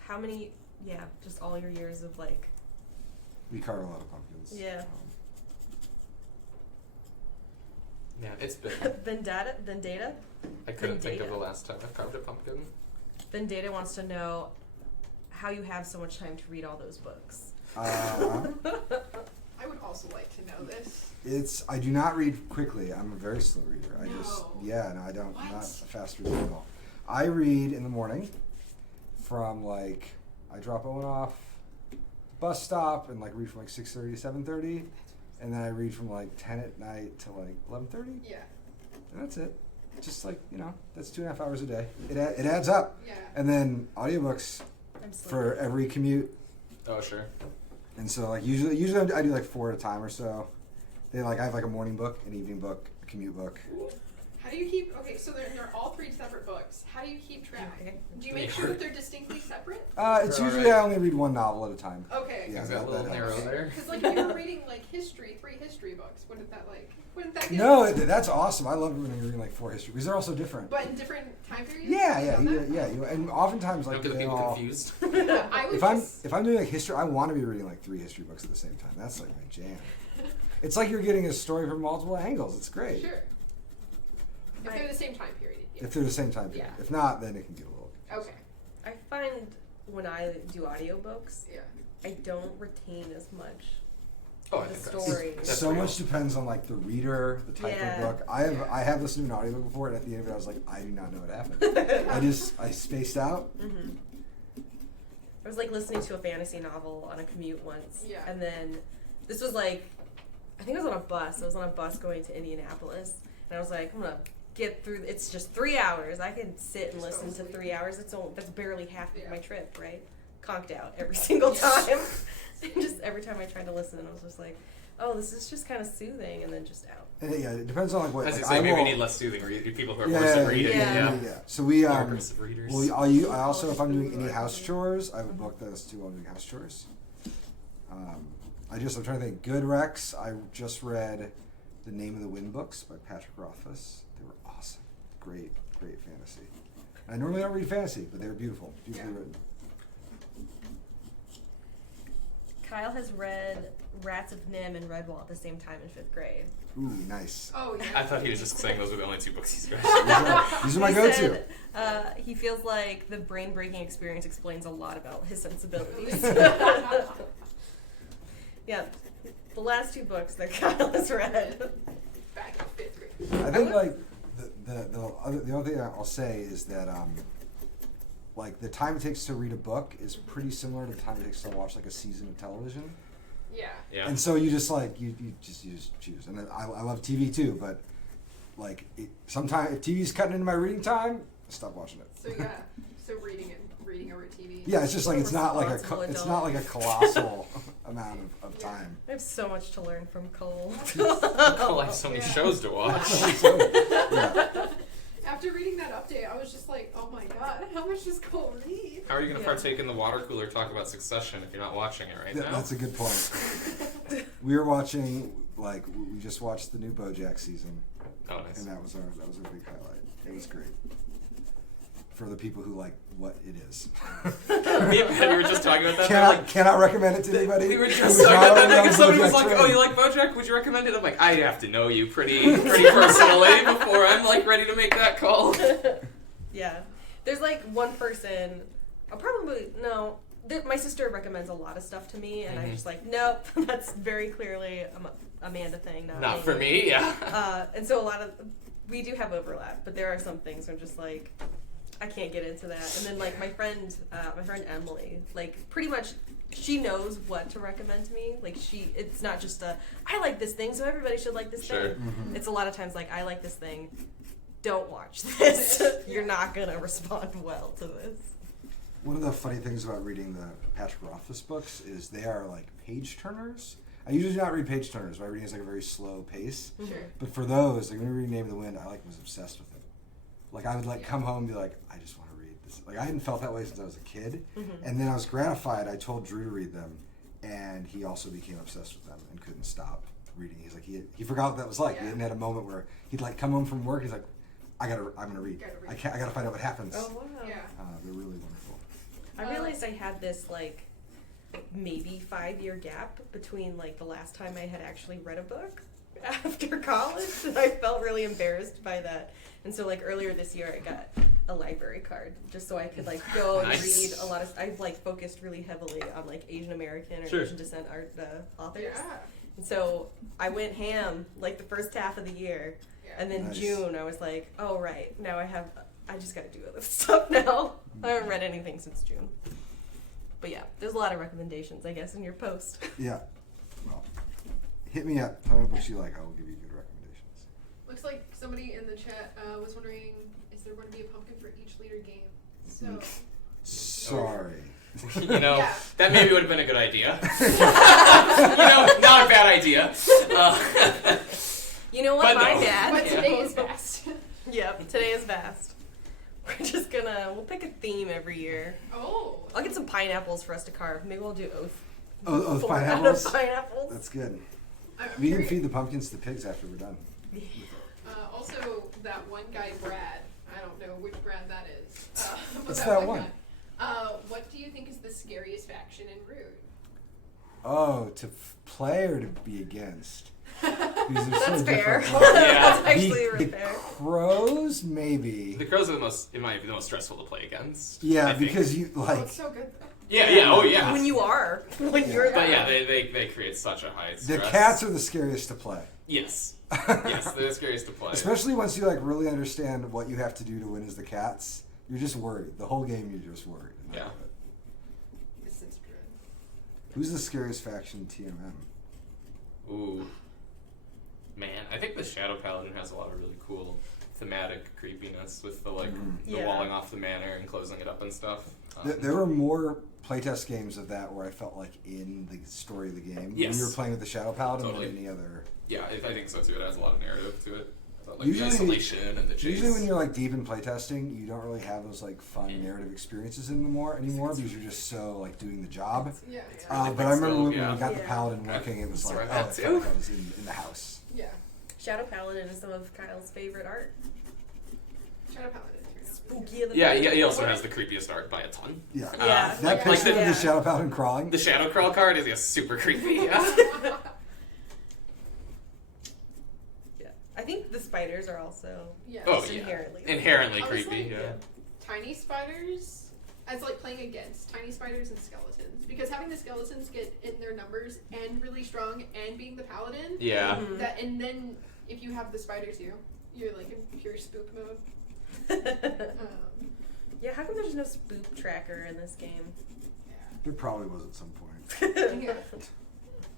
How many? Yeah, just all your years of like. We carve a lot of pumpkins. Yeah. Yeah, it's been. Vendetta. I couldn't think of Vendetta. the last time I've carved a pumpkin. Vendetta wants to know how you have so much time to read all those books. I would also like to know this. I do not read quickly. I'm a very slow reader. I No. I don't. I'm not What? a fast reader at all. I read in the morning from like, I drop Owen off bus stop and like read from like 6:30 to 7:30, and then I read from like 10 at night to like 11:30, Yeah. and that's it. Just like, that's 2.5 hours a day. It adds up. Yeah. And then audiobooks I'm sleepy. for every commute. Oh sure. And so like usually I do like 4 at a time or so. Then like I have like a morning book, an evening book, a commute book. How do you keep? Okay, so they're all 3 separate books. How do you keep track? Okay. Do you make sure that they're distinctly separate? It's You're usually alright. I only read one novel at a time. Okay. Yeah, Is that a little narrow helps. there? Because like if you were reading like history, 3 history books, wouldn't that get No, that's awesome. I love when you're reading like 4 history because they're also different. But in different time periods? Yeah, Have you done that? and oftentimes like Don't get the they people all. confused. I would If I'm doing like history, I want to be reading like 3 history books at the same time. That's like my jam. It's like you're getting a story from multiple angles. It's great. Sure. If they're the same time period. Yeah. If they're the same time period. Yeah. If not, then it can get a little. Okay. I find when I do audiobooks, Yeah. I don't retain as much. Oh, I The think that's, story. that's So real. much depends on like the reader, the type Yeah. of book. I have listened to an audiobook before, and at the end of it, I was like, I do not know what happened. I spaced out. Mm-hmm. I was like listening to a fantasy novel on a commute once. Yeah. And then this was like, I think I was on a bus. I was on a bus going to Indianapolis. And I was like, I'm going to get through. It's just 3 hours. I can sit and Just listen go to sleep. 3 hours. That's barely half of Yeah. my trip, right? Conked out every single Yeah. time. Just every time I tried to listen, I was just like, oh, this is just kind of soothing. And then just out. And it depends on like what. As you like, say, I maybe will- we need less soothing people who are Yeah, worse at reading. yeah. So we More aggressive readers. well, I also if I'm doing any house chores, I have a book that's too while I'm doing house chores. I'm trying to think. Good Rex. I just read The Name of the Wind books by Patrick Rothfuss. They were awesome. Great fantasy. I normally don't read fantasy, but they were beautifully Yeah. written. Kyle has read Rats of Nim and Redwall at the same time in 5th grade. Ooh, nice. Oh yeah. I thought he was just saying those were the only 2 books he's read. These are my He go-to. said, he feels like the brain-breaking experience explains a lot about his sensibilities. Yeah, the last 2 books that Kyle has read. Back in 5th grade. I think like the other thing I'll say is that like the time it takes to read a book is pretty similar to the time it takes to watch like a season of television. Yeah. Yeah. And so you just like you just choose. And I love TV too, but like sometimes if TV's cutting into my reading time, I stop watching it. So yeah. So reading over TV. Yeah, it's just like it's not like Responsible it's adult. not like a colossal amount of Yeah. time. I have so much to learn from Cole. Cole has so many Yeah. shows to watch. Yeah. After reading that update, I was just like, oh my god, how much does Cole read? How are you going to Yeah. partake in the water cooler talk about Succession if you're not watching it right now? That's a good point. We were watching we just watched the new BoJack season. Oh, nice. And that was our big highlight. It was great. For the people who like what it is. Me and Patty were just talking about that. Cannot recommend it to anybody. We were It just was talking not about on that the because somebody was BoJack like, train. "Oh, you like BoJack? Would you recommend it?" I'm like, "I have to know you pretty personally before I'm like ready to make that call." Yeah. There's like one person, my sister recommends a lot of stuff to me, and I'm Mhm. just like, nope, that's very clearly a Amanda thing, Not me. for me, yeah. And so we do have overlap, but there are some things I'm just like, I can't get into that. And then like my friend Emily, like pretty much she knows what to recommend to me. Like it's not just I like this thing, so everybody should like this Sure. thing. Mhm. It's a lot of times like, I like this thing, don't watch this. You're not gonna respond well to this. One of the funny things about reading the Patrick Rothfuss books is they are like page turners. I usually do not read page turners. My reading is like a very slow pace. Sure. But for those, like when we read Name of the Wind, I like was obsessed with it. Like I would like come home and be like, I just want to read this. Like I hadn't felt that way since I was a kid. And then I was gratified. I told Drew to read them, and he also became obsessed with them and couldn't stop reading. He's like he forgot what that was like. Yeah. He hadn't had a moment where he'd like come home from work. He's like, I'm gonna read. Gotta read. I gotta find out what happens. Oh wow. Yeah. They're really wonderful. I realized I had this like maybe 5-year gap between like the last time I had actually read a book after college, and I felt really embarrassed by that. And so like earlier this year I got a library card just so I could like go and Nice. read a lot of I've like focused really heavily on like Asian American or Sure. Asian descent art authors. Yeah. And so I went ham like the first half of the year. Yeah. And then Nice. June, I was like, oh, right, now I just gotta do other stuff now. I haven't read anything since June. But yeah, there's a lot of recommendations, I guess, in your post. Yeah. Well, hit me up. Tell me what you like. I will give you good recommendations. Looks like somebody in the chat was wondering, is there going to be a pumpkin for each leader game? So, Sorry. You know, Yeah. that maybe would have been a good idea. Not a bad idea. You know what, But my no. dad? but today is fast. Yep, today is vast. We're just we'll pick a theme every year. Oh. I'll get some pineapples for us to carve. Maybe we'll do oath. Oh, Four out of pineapples? pineapples. That's good. I'm We can curious- feed the pumpkins to the pigs after we're done. Also, that one guy, Brad. I don't know which Brad that is. But What's that one? guy. What do you think is the scariest faction in Rude? Oh, to play or to be against? Because they're so That's fair. different. That's Yeah. actually the, really the fair. crows, maybe. The crows are the most stressful to play against. Yeah, I think. because you Oh, like. it's so good though. Yeah, oh yeah. When you are. When you're But there. yeah, they create such a high The stress. cats are the scariest to play. Yes. Yes, they're the scariest to play. Especially once you like really understand what you have to do to win as the cats. You're just worried. The whole game you're just worried. And I Yeah. love it. This is good. Who's the scariest faction in TMM? Ooh. Man, I think the Shadow Paladin has a lot of really cool thematic creepiness with the the Yeah. walling off the manor and closing it up and stuff. There were more playtest games of that where I felt like in the story of the game Yes. when you were playing with the Shadow Paladin Totally. than any other. Yeah, I think so too. It has a lot of narrative to it. Like Usually- the isolation and the chase. Usually when you're like deep in playtesting, you don't really have those like fun narrative experiences anymore because you're just so like doing the job. Yeah. But I remember when Yeah. we got the Yeah. Paladin working, it was That's like, where I'm oh, at it felt like too. I was in the house. Yeah. Shadow Paladin is some of Kyle's favorite art. Shadow Paladin. is Spooky of the Yeah, night. he also has the creepiest art by a ton. Yeah. Yeah. That Like picture the- of the Shadow Paladin crawling. The Shadow Crawl card is super creepy. Yeah. Yeah. I think the spiders are also Yeah. Oh, just yeah. inherently. Inherently I was creepy. like, Yeah. Tiny spiders as like playing against tiny spiders and skeletons because having the skeletons get in their numbers and really strong and being the paladin Yeah. Mhm. that and then if you have the spider too you're like in pure spook mode. Yeah, how come there's no spook tracker in this game? There probably was at some point. Yeah.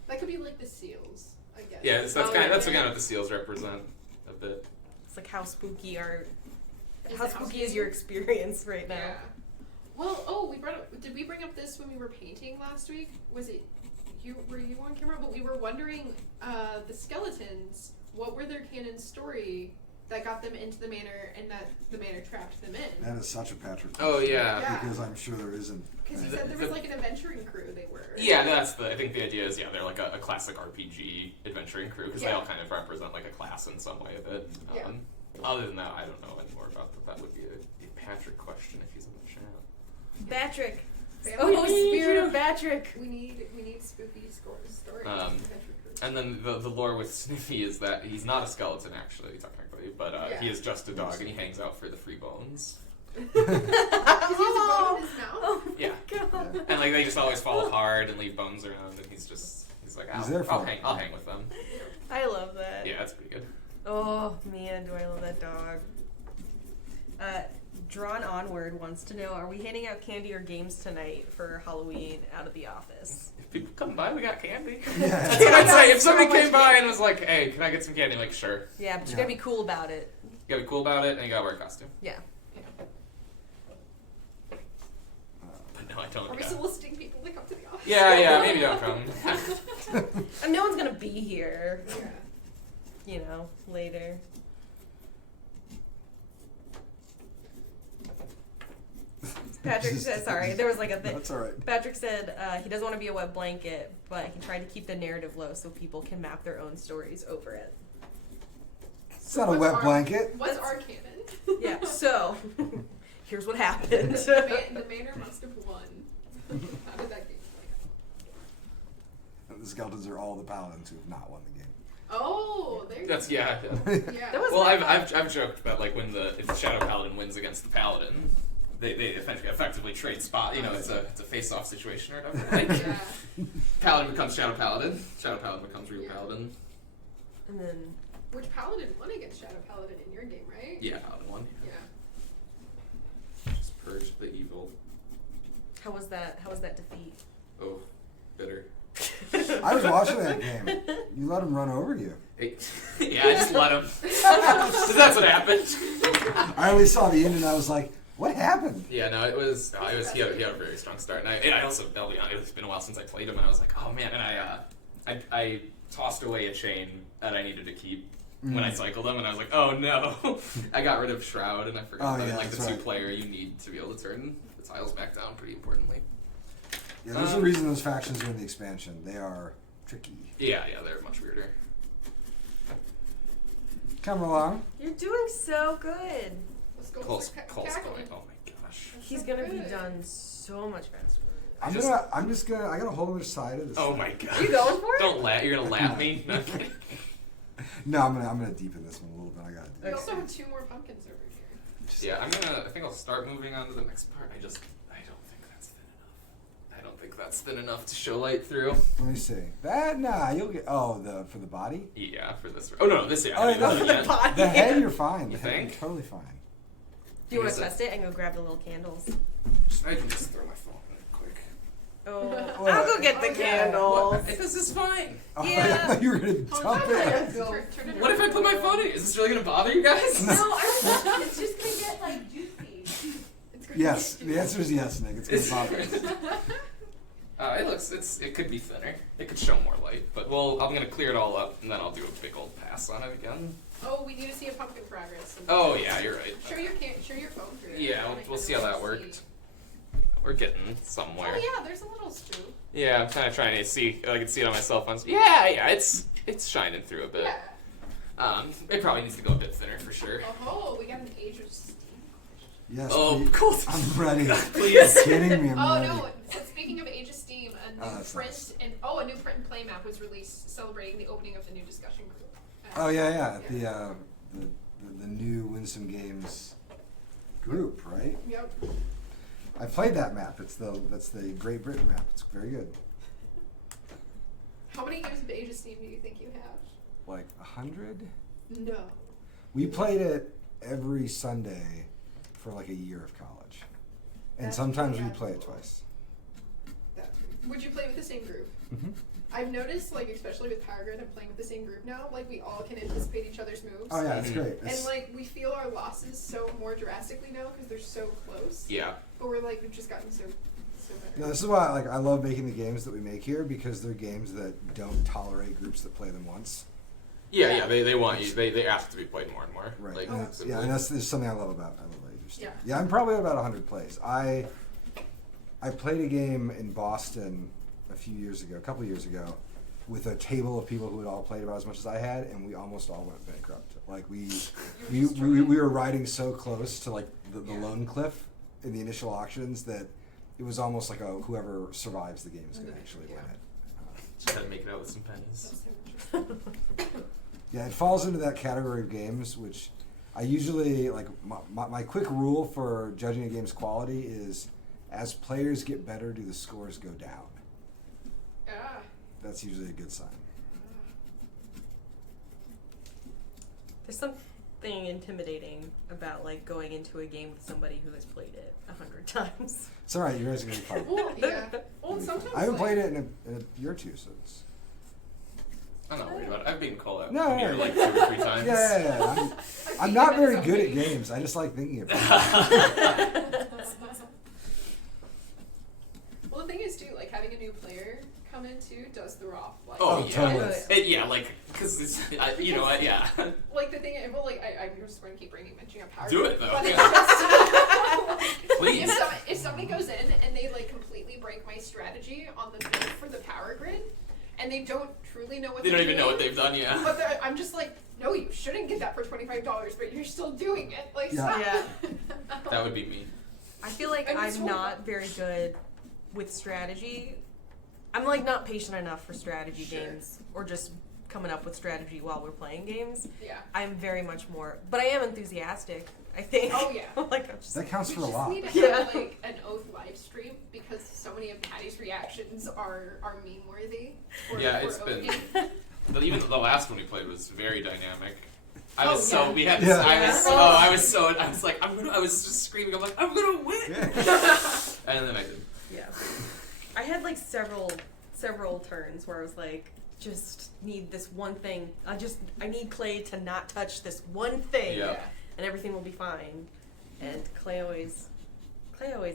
That could be like the seals, I guess. Yeah, so that's Oh, kind of yeah. what the seals represent a bit. It's like how spooky are Is how the house spooky is game? your experience right now? Yeah. Well, did we bring up this when we were painting last week? Was it were you on camera? But we were wondering the skeletons, what were their canon story that got them into the manor and that the manor trapped them in? That is such a Patrick. Oh question, yeah. Yeah. Because I'm sure there isn't. Because he said there was like an adventuring crew they were. Yeah, I think the idea is, they're like a classic RPG adventuring crew because they Yeah. all kind of represent like a class in some way of it. Yeah. Other than that, I don't know any more about that. That would be a Patrick question if he's in the chat. Batrick. Family Oh, we spirit need of Batrick. We need spooky stories. And then the lore with Sniffy is that he's not a skeleton actually, technically, but he is just a dog and he hangs out for the free bones. Because he has a bone in his mouth. Oh my Yeah. God. And like they just always fall apart and leave bones around, and he's like, He's there for it. I'll hang with them. I love that. Yeah, that's pretty good. Oh man, do I love that dog. Drawn Onward wants to know, are we handing out candy or games tonight for Halloween out of the office? If people come by, we got candy. Yeah. That's what I'd say. If So somebody much came by candy. and was like, "Hey, can I get some candy?" I'm like, sure. Yeah, but you Yeah. gotta be cool about it. You gotta be cool about it, and you gotta wear a costume. Yeah. But no, I don't. Are we soliciting people to come to the office? Yeah, maybe don't come. And no one's gonna be here, Yeah. you know, later. Patrick said, sorry, there was like a thing. That's all right. Patrick said he doesn't want to be a wet blanket, but he tried to keep the narrative low so people can map their own stories over it. It's not a What's wet our- blanket. What's our canon? Yeah, so here's what happened. The manor must have won. How did that game play out? The skeletons are all the paladins who have not won the game. Oh, there you That's go. yeah. Yeah. That was Well, like I've joked about like when if the Shadow Paladin wins against the Paladin, they effectively trade spot. You know, it's a face-off situation or whatever. Like, Yeah. Paladin becomes Shadow Paladin. Shadow Paladin becomes real Yeah. Paladin. And then Which paladin won against Shadow Paladin in your game, right? Yeah, Paladin won. Yeah. Just purge the evil. how was that defeat? Oh, bitter. I was watching that game. You let him run over you. Yeah, I just let him. So that's what happened. I only saw the end and I was like, what happened? Yeah, no, it was he had a very strong start, and I also, I'll be honest, it's been a while since I played him, and I was like, oh man, and I tossed away a chain that I needed to keep when I cycled them, and I was like, oh no, I got rid of Shroud, and I forgot that yeah, in like the that's right. 2-player, you need to be able to turn the tiles back down pretty importantly. Yeah, there's a reason those factions are in the expansion. They are tricky. Yeah, they're much weirder. Come along. You're doing so good. Let's go. Cole's cackling. going. Oh my gosh. He's so gonna be good. done so much faster. I got a whole other side of this. Oh thing. my god. Are you going for it? Don't laugh. You're gonna laugh me. No, I'm kidding. No, I'm gonna deepen this one a little bit. I gotta do We it. also have 2 more pumpkins over here. Yeah, I think I'll start moving on to the next part. I don't think that's thin enough. I don't think that's thin enough to show light through. Let me see. You'll get. Oh, for the body. Yeah, for this. Oh no, this. Yeah, Oh, I haven't no, done it yet. Body. The head, you're fine. You The head, think? you're totally fine. Do you want Is to it- test it and go grab the little candles? I can just throw my phone in it quick. Oh, Well, I'll go get the okay. candles. This is fine. Oh, Yeah. I thought you were gonna dump it. Turn it What if I around. put my phone in? Is this really gonna bother you guys? No, it's just gonna get like juicy. It's great. Yes, the answer is yes, Nick. It's gonna bother us. It could be thinner. It could show more light, but I'm gonna clear it all up and then I'll do a big old pass on it again. Oh, we need to see a pumpkin progress. Oh yeah, you're right. Show your phone through it. Yeah, I we'll can see how that see. worked. We're getting somewhere. Oh yeah, there's a little spook. Yeah, I'm kind of trying to see. I can see it on my cell phone. Yeah, it's shining through a bit. Yeah. It probably needs to go a bit thinner for sure. Oh, we got an Age of Steam. Yes. Oh, please. cool. I'm ready. Please. You're kidding me. I'm Oh ready. no! So speaking of Age of Steam, a new that's print nice. a new print and play map was released celebrating the opening of the new discussion group. Oh yeah. The new Winsome Games group, right? Yep. I played that map. That's the Great Britain map. It's very good. How many games of Age of Steam do you think you have? Like 100. No. We played it every Sunday for like a year of college, and That's sometimes pretty we play it admirable. twice. Would you play with the same group? Mm-hmm. I've noticed, like, especially with Power Grid, I'm playing with the same group now. Like, we all can anticipate each other's moves. Oh yeah, it's great. And, like, we feel our losses so more drastically now because they're so close. Yeah. But we're, like, we've just gotten so better. No, this is why I love making the games that we make here because they're games that don't tolerate groups that play them once. Yeah. They want you. They ask to be played more and more. Right. Like, And simply. and that's something I love about Age of Steam. Yeah. I'm probably about 100 plays. I played a game in Boston a couple years ago, with a table of people who had all played about as much as I had, and we almost all went bankrupt. Like we were riding so close to like the loan cliff in the initial auctions that it was almost like whoever survives the game is going to actually win Yeah. it. Just gotta make it out with some pennies. That's so interesting. Yeah, it falls into that category of games which I usually like. My quick rule for judging a game's quality is, as players get better, do the scores go down? Ah. That's usually a good sign. There's something intimidating about like going into a game with somebody who has played it 100 times. It's all right. You guys are going to be fine. Well, yeah. Well, sometimes I haven't like, played it in a year or two, so it's. I'm not worried about it. I've been called out No, here no, like no. 2 or 3 times. Yeah. I'm beat not him very at good at something. games. I just like thinking about it. Well, the thing is too, like having a new player come in too does throw off. Like, Oh, yeah. totally. Yeah, like, because it's, you know what, yeah. Like the thing, well, like I'm just going to keep mentioning a power. Do grid, it, though, But yeah. it's just, Please. if somebody goes in and they like completely break my strategy on the build for the power grid, and they don't truly know what They they're don't even know doing, what they've done yet. But I'm just like, no, you shouldn't get that for $25, but you're still doing it. Like, Yeah. stop. That would be me. I feel like And it's I'm not very good with strategy. I'm like not patient enough for strategy Sure. games or just coming up with strategy while we're playing games. Yeah. I'm very much more, but I am enthusiastic. I think. Oh, yeah. Like I'm just. That counts We for a just lot. need to Yeah. have like an oath live stream because so many of Patty's reactions are meme worthy. Yeah, it's been- Even the last one we played was very dynamic. I Oh, was so yeah. we had this. Yeah. I was like I was just screaming. I'm like I'm gonna win, and then I did. Yeah. I had like several turns where I was like, just need this one thing. I need Clay to not touch this one thing, Yeah. and everything will be fine. And Clay always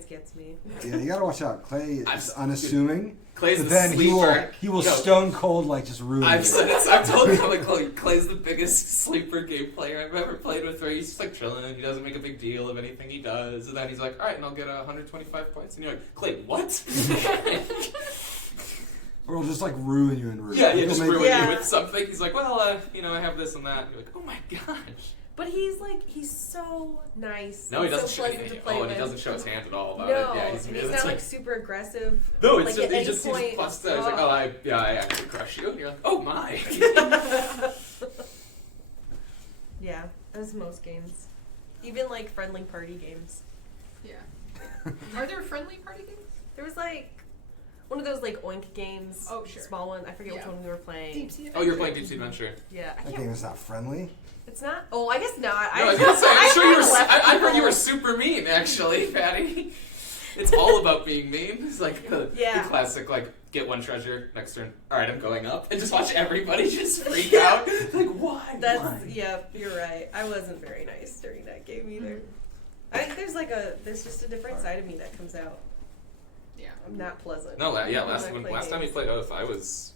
gets me. Yeah, you gotta watch out. Clay I'm is s- unassuming, Clay's but the then sleeper. he will Yo, stone cold like just ruin I've it. said it. I've told him like Clay's the biggest sleeper game player I've ever played with. Where he's just like chilling and he doesn't make a big deal of anything he does, and then he's like, all right, and I'll get 125 points, and you're like, Clay, what? Or it'll just like ruin you in ruin. Yeah, He'll just make- ruin Yeah. you with something. He's like, well, I have this and that. And you're like, oh my gosh. But he's so nice. No, he and doesn't so show. pleasant to play And with. he doesn't show his hand at all about No, it. Yeah, and he's it's not like, like super aggressive. no, it's like, just, at he any just point, he's busted out. He's like, oh. I actually crush you, and you're like, oh my. Yeah, as most games, even like friendly party games. Yeah. Are there friendly party games? There was like one of those like Oink games. Oh, sure. Small one. I forget which Yeah. one we were playing. Deep Sea Oh, you're Adventure. playing Deep Sea Adventure. Yeah, I That can't. game is not friendly. It's not. Oh, I guess not. No, I was gonna say, I'm I sure you were. kinda left I heard you were people- super mean, actually, Patty. It's all about being mean. It's like the Yeah. classic, like, get one treasure, next turn. All right, I'm going up, and just watch everybody just freak out. Like, why? That's Why? yeah. You're right. I wasn't very nice during that game either. I think there's just a different side of me that comes out. Yeah. I'm not pleasant. No, yeah. when I play Last time we games. played Oath, I was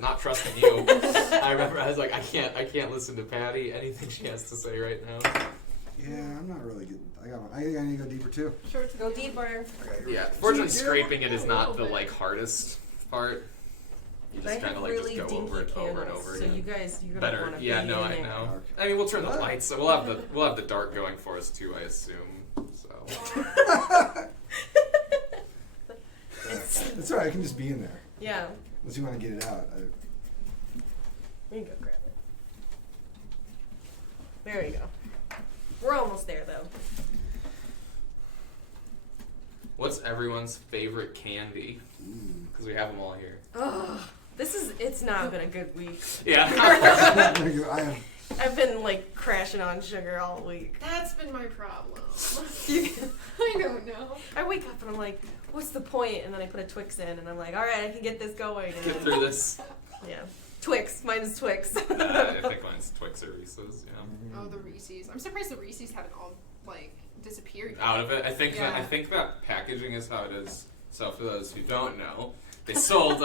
not trusting you. I remember I was like, I can't listen to Patty. Anything she has to say right now. Yeah, I'm not really good. I think I need to go deeper too. Sure, it's Go deeper. Yeah, fortunately, scraping it is not the like hardest part. You I just kind have of like really just go dinky over it over and candles, over so again. you guys you're gonna Better, want to yeah, be no, in I there. know. Okay. I mean, we'll turn the What? lights, so we'll have the dark going for us too, I assume. So That's alright. I can just be in there. Yeah, Unless you want to get it out. we can go grab it. There you go. We're almost there though. what's everyone's favorite candy? Because we have them all here. Ugh, it's not been a good week. Yeah. I have. I've been like crashing on sugar all week. That's been my problem. You- I don't know. I wake up and I'm like, what's the point? And then I put a Twix in and I'm like, all right, I can get this going. And Get then, through this. yeah, Twix. Mine is Twix. I think mine's Twix or Reese's. Yeah. Oh, the Reese's. I'm surprised the Reese's haven't all like disappeared. Out of it, I think Yeah. that packaging is how it is. So for those who don't know, they sold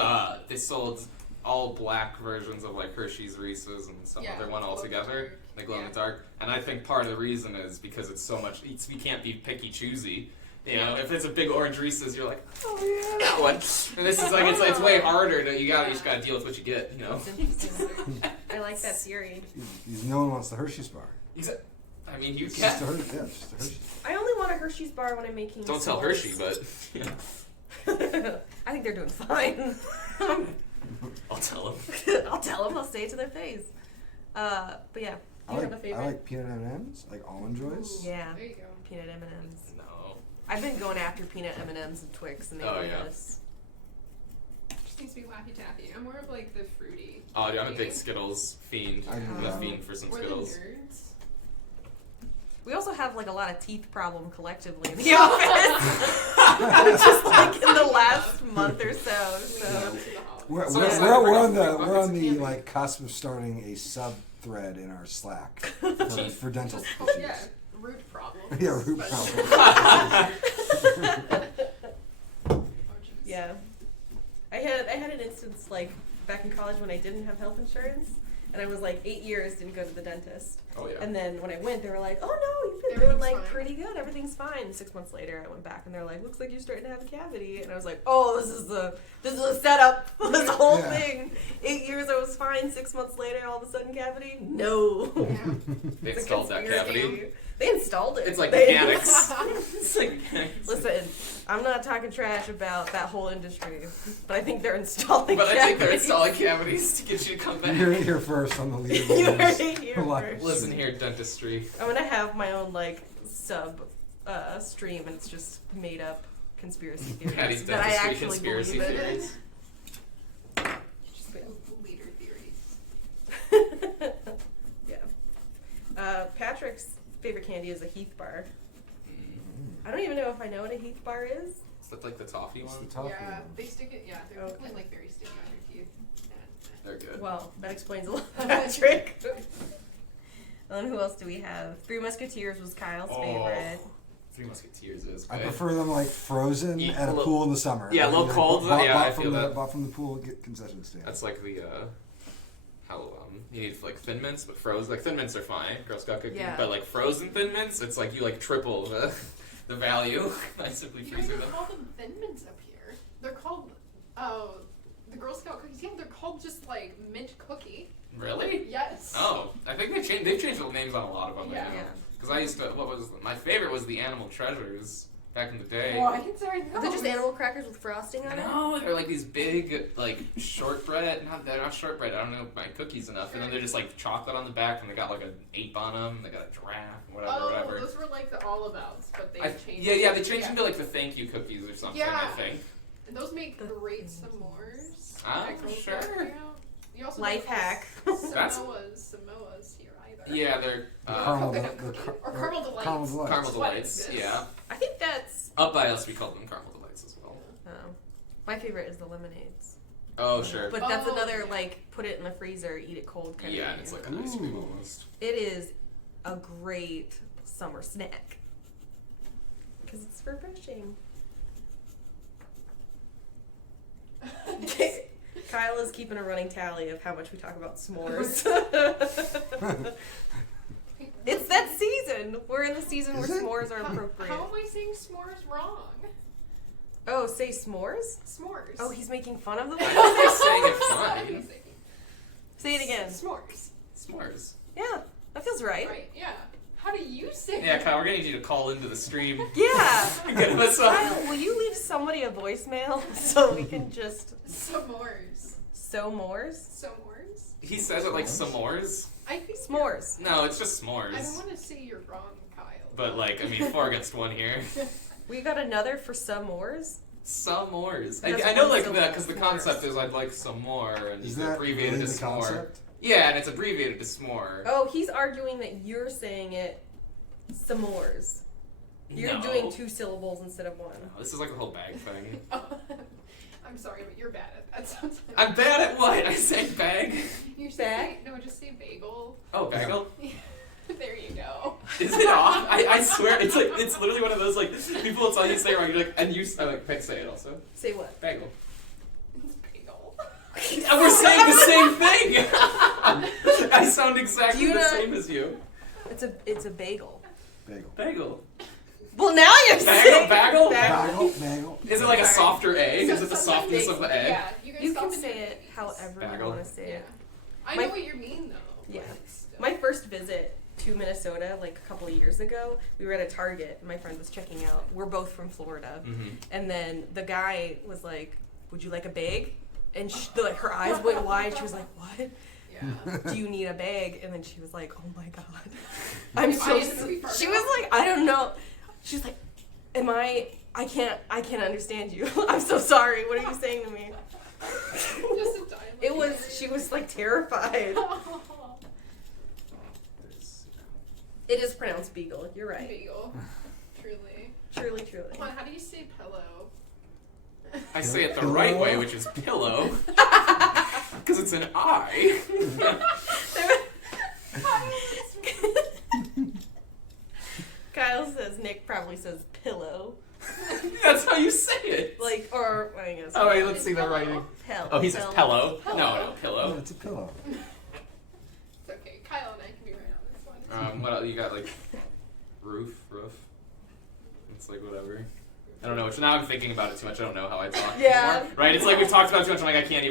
all black versions of like Hershey's, Reese's, and some Yeah, other one all glow in the together. dark. They glow in Yeah. the dark, and I think part of the reason is because it's so much. We can't be picky choosy. You know, if it's a big orange Reese's, you're like, oh yeah, that one. And this is like it's way harder to you just gotta deal with what you get. You know. It's interesting. I like that theory. No one wants the Hershey's bar. I mean, you It's just a can. Hershey. Yeah, it's just a Hershey. I only want a Hershey's bar when I'm making. Don't tell s'mores. Hershey, but yeah, I think they're doing fine. I'll tell him. I'll tell them. I'll say it to their face. But yeah, I you have a like favorite? I like peanut M&Ms, like almond joys. Yeah, There you go. peanut M&Ms. No. I've been going after peanut M&Ms and Twix, and they Oh, really yeah. miss. Just needs to be Laffy Taffy. I'm more of like the fruity. Oh, dude, I'm a big Skittles fiend. I I'm know. a fiend for some We're the Skittles. nerds. We also have like a lot of teeth problem collectively in the office. Just like in the last month or so. Leading So up to the holidays. We're, So we're, it's we're, like we're on bring the up we're on buckets the of like cusp of starting a sub thread in our Slack for dental Oh issues. yeah, root problems. Yeah, root but- problem. Oh, jeez. yeah, I had an instance like back in college when I didn't have health insurance, and I was like 8 years didn't go to the dentist. Oh yeah. And then when I went, they were like, "Oh no, you've been doing Everything's like fine." pretty good. Everything's fine." And 6 months later, I went back, and they're like, "Looks like you're starting to have a cavity." And I was like, "Oh, this is a setup. This whole Yeah. thing. 8 years I was fine. 6 months later, all of a sudden cavity. No." Yeah. They It's a installed that conspiracy. cavity. They installed it. It's like They- mechanics. It's like mechanics. Listen, I'm not talking trash about that whole industry, but I think they're installing. But I think they're cavities. installing cavities to get you to come You back. heard it here first on the leader. You heard it here Like, first. Listen here, dentistry. I'm gonna have my own like sub stream, and it's just made up conspiracy theories Patty's that I dentistry actually conspiracy believe in. theories. Just leader theories. Yeah. Patrick's favorite candy is a Heath bar. Mm. I don't even know if I know what a Heath bar is. Is that like the toffee It's one? the toffee Yeah, one. they stick it. Yeah, they're Okay. definitely like very sticky on your teeth. They're good. Well, that explains a lot, Patrick. And who else do we have? Three Musketeers was Kyle's Oh. favorite. Three Musketeers is good. I prefer them like frozen Yeah, at a look- pool in the summer. yeah, a little Like, cold, Bought, yeah, bought I from feel the, that. Bought from the pool concession stand. That's like the how you need like Thin Mints, but frozen. Like Thin Mints are fine, Girl Scout cookie, Yeah. but like frozen Thin Mints, it's like you like triple the value by simply You don't freezing even them. call them Thin Mints up here. They're called the Girl Scout cookies. Yeah, they're called just like mint cookie. Really? Yes. Oh, I think they've changed the names on a lot of them. Yeah. Yeah. Because I used to. What was my favorite was the Animal Treasures back in the day. Well, I consider Are they just animal crackers with frosting on it? No, they're like these big, like shortbread. They're not shortbread. I don't know my cookies enough. And then they're just like chocolate on the back, and they got like an ape on them. And they got a giraffe, and whatever, Oh, whatever. those were like the all abouts, but they changed. Yeah, they changed into like the thank you cookies or something. Yeah. I think. And those make The- great s'mores. Ah, at Girl Scout sure. Camp. You also Life don't hack. call That's- Samoas here either. Yeah, they're The caramel, coconut the cookie. car- Or caramel delights. Caramel delights. caramel That's what delights. it is. Yeah, I think that's. up by us we called them caramel delights as well. My favorite is the lemonades. Oh sure. But that's Oh, another yeah. like put it in the freezer, eat it cold kind Yeah, of and it's thing. like an ice cream Ooh. almost. It is a great summer snack because it's refreshing. Kyle is keeping a running tally of how much we talk about s'mores. It's that season. We're in the season Is where it? s'mores are appropriate. How am I saying s'mores wrong? Oh, say s'mores? S'mores. Oh, he's making fun of them? I thought they were saying it What fine. am I saying? Say it again. S'mores. S'mores. Yeah, that feels right. Right, yeah. How do you say Yeah, it? Kyle, we're gonna need you to call into the stream. Yeah. Get us up. Kyle, will you leave somebody a voicemail so we can just S'mores. sew mores? S'mores? He says it like s'mores. I think S'mores. No, it's just I don't s'mores. want to say you're wrong, Kyle. But like, I mean, 4 against 1 here. We got another for some mores. S'mores. That's I know one like syllable, that because the s'mores. concept is I'd like some more, and Is it's that abbreviated really to the s'more. concept? Yeah, and it's abbreviated to s'more. Oh, he's arguing that you're saying it s'mores. You're No. doing 2 syllables instead of 1. No, this is like the whole bag thing. I'm sorry, but you're bad at that sometimes. I'm bad at what? I say bag. You should Bag? say, no, just say bagel. Oh, bagel. There you go. Is it off? I swear, it's like it's literally one of those like people. It's all you say wrong. You're like, and you I like say it also. Say what? Bagel. It's bagel. And we're saying the same thing. I sound exactly Do you the not- same as you. It's a bagel. Bagel. Bagel. Well, now you're Bagel? saying Bagel? Bagel. Bagel. Is it like a softer A? So Is it the sometimes softness they- of the A? Yeah, you guys You can soften say your it A's. however Bagel. you want to say Yeah. it. I My- know what you mean though. Yeah. but still. My first visit to Minnesota like a couple of years ago. We were at a Target, and my friend was checking out. We're both from Florida, and then the guy was like, "Would you like a bag?" And like her eyes went wide. She was like, "What? Yeah. Do you need a bag?" And then she was like, "Oh my god, I'm Am so." I in the movie Fargo? She was like, "I don't know." She was like, "Am I? I can't understand you. I'm so sorry. What are you saying to me?" Just a time. It was. She was like terrified. It is pronounced beagle. You're right. Beagle. Truly. Truly, truly. Come on, how do you say pillow? I say it the right way, which is pillow, because it's an I. Kyle says Nick probably says pillow. That's how you say it. Like, or I guess. Oh wait, let's see the writing. Oh, he says pillow. Pillow. No, Oh, pillow. it's a pillow. It's okay. Kyle and I can be right on this one. What else? You got like roof. It's like whatever. I don't know. Which now I'm thinking about it too much. I don't know how I talk Yeah. anymore. Right? It's like we've talked about it too much. I'm like I can't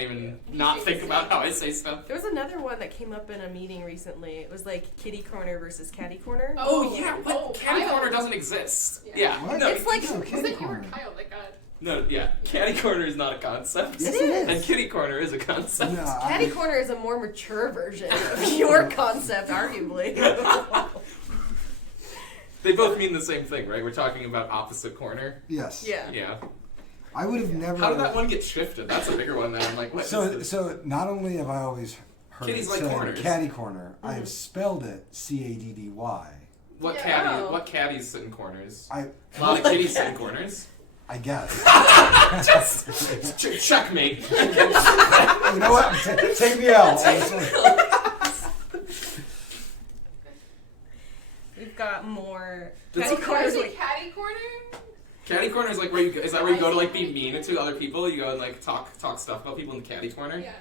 even not think about how I say stuff. There was another one that came up in a meeting recently. It was like kitty corner versus catty corner. Oh yeah, what? Oh, Catty Kyle. corner doesn't exist. Yeah. Yeah. What? No, It's like- No, Was kitty that you or corner. Kyle that got? no, yeah. Catty corner is not a concept. Yes, it is. And kitty corner is a concept. No, Catty corner is a more mature version of your concept, arguably. They both mean the same thing, right? We're talking about opposite corner. Yes. Yeah. Yeah. I would have never. How did that one get shifted? That's a bigger one now. I'm like, what? So not only have I always heard Kitties it like said corners. catty corner, I have spelled it CADDY. What Yeah. caddy? Oh. What caddies sit in corners? I A lot of kitties sit in corners. I guess. Just checkmate. You know what? Take me out. We've got more. That's- Catty corner is Is like it catty corner? Caddy corner is like where you is that where you go to like be mean to other people? You go and like talk stuff about people in the caddy corner. Yeah.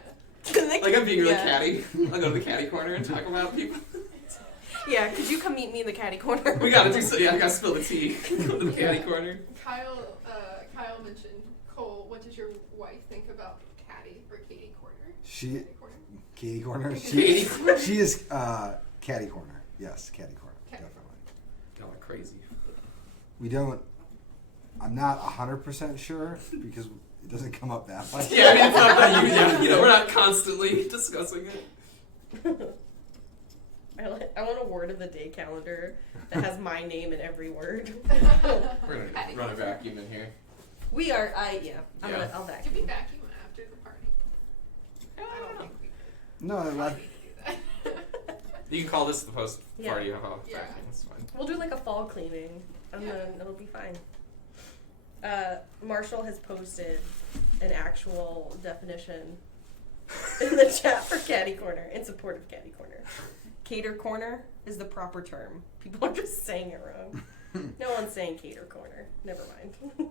Like I'm being really Yeah. catty. I'll go to the caddy corner and talk about people. Yeah, could you come meet me in the catty corner? We gotta do so. Yeah, I gotta spill the tea. Go to the caddy corner. Kyle mentioned, Cole, what does your wife think about catty or Katie corner? She Catty corner. Katie corner. Katie corner. She is catty corner. Yes, catty corner. Catty. Definitely. Y'all are crazy. We don't. I'm not 100% sure because it doesn't come up that much. Yeah, I mean it's not that you know we're not constantly discussing it. I want a word of the day calendar that has my name in every word. We're gonna run a vacuum in here. We are. I'll back. Did we vacuum after the party? I don't think we did. No, I like, need to do that. You can call this the post Yeah. party Yeah. vacuum. That's fine. We'll do like a fall cleaning, and Yeah. then it'll be fine. Marshall has posted an actual definition in the chat for catty corner, in support of catty corner. Cater corner is the proper term. People are just saying it wrong. No one's saying cater corner. Never mind.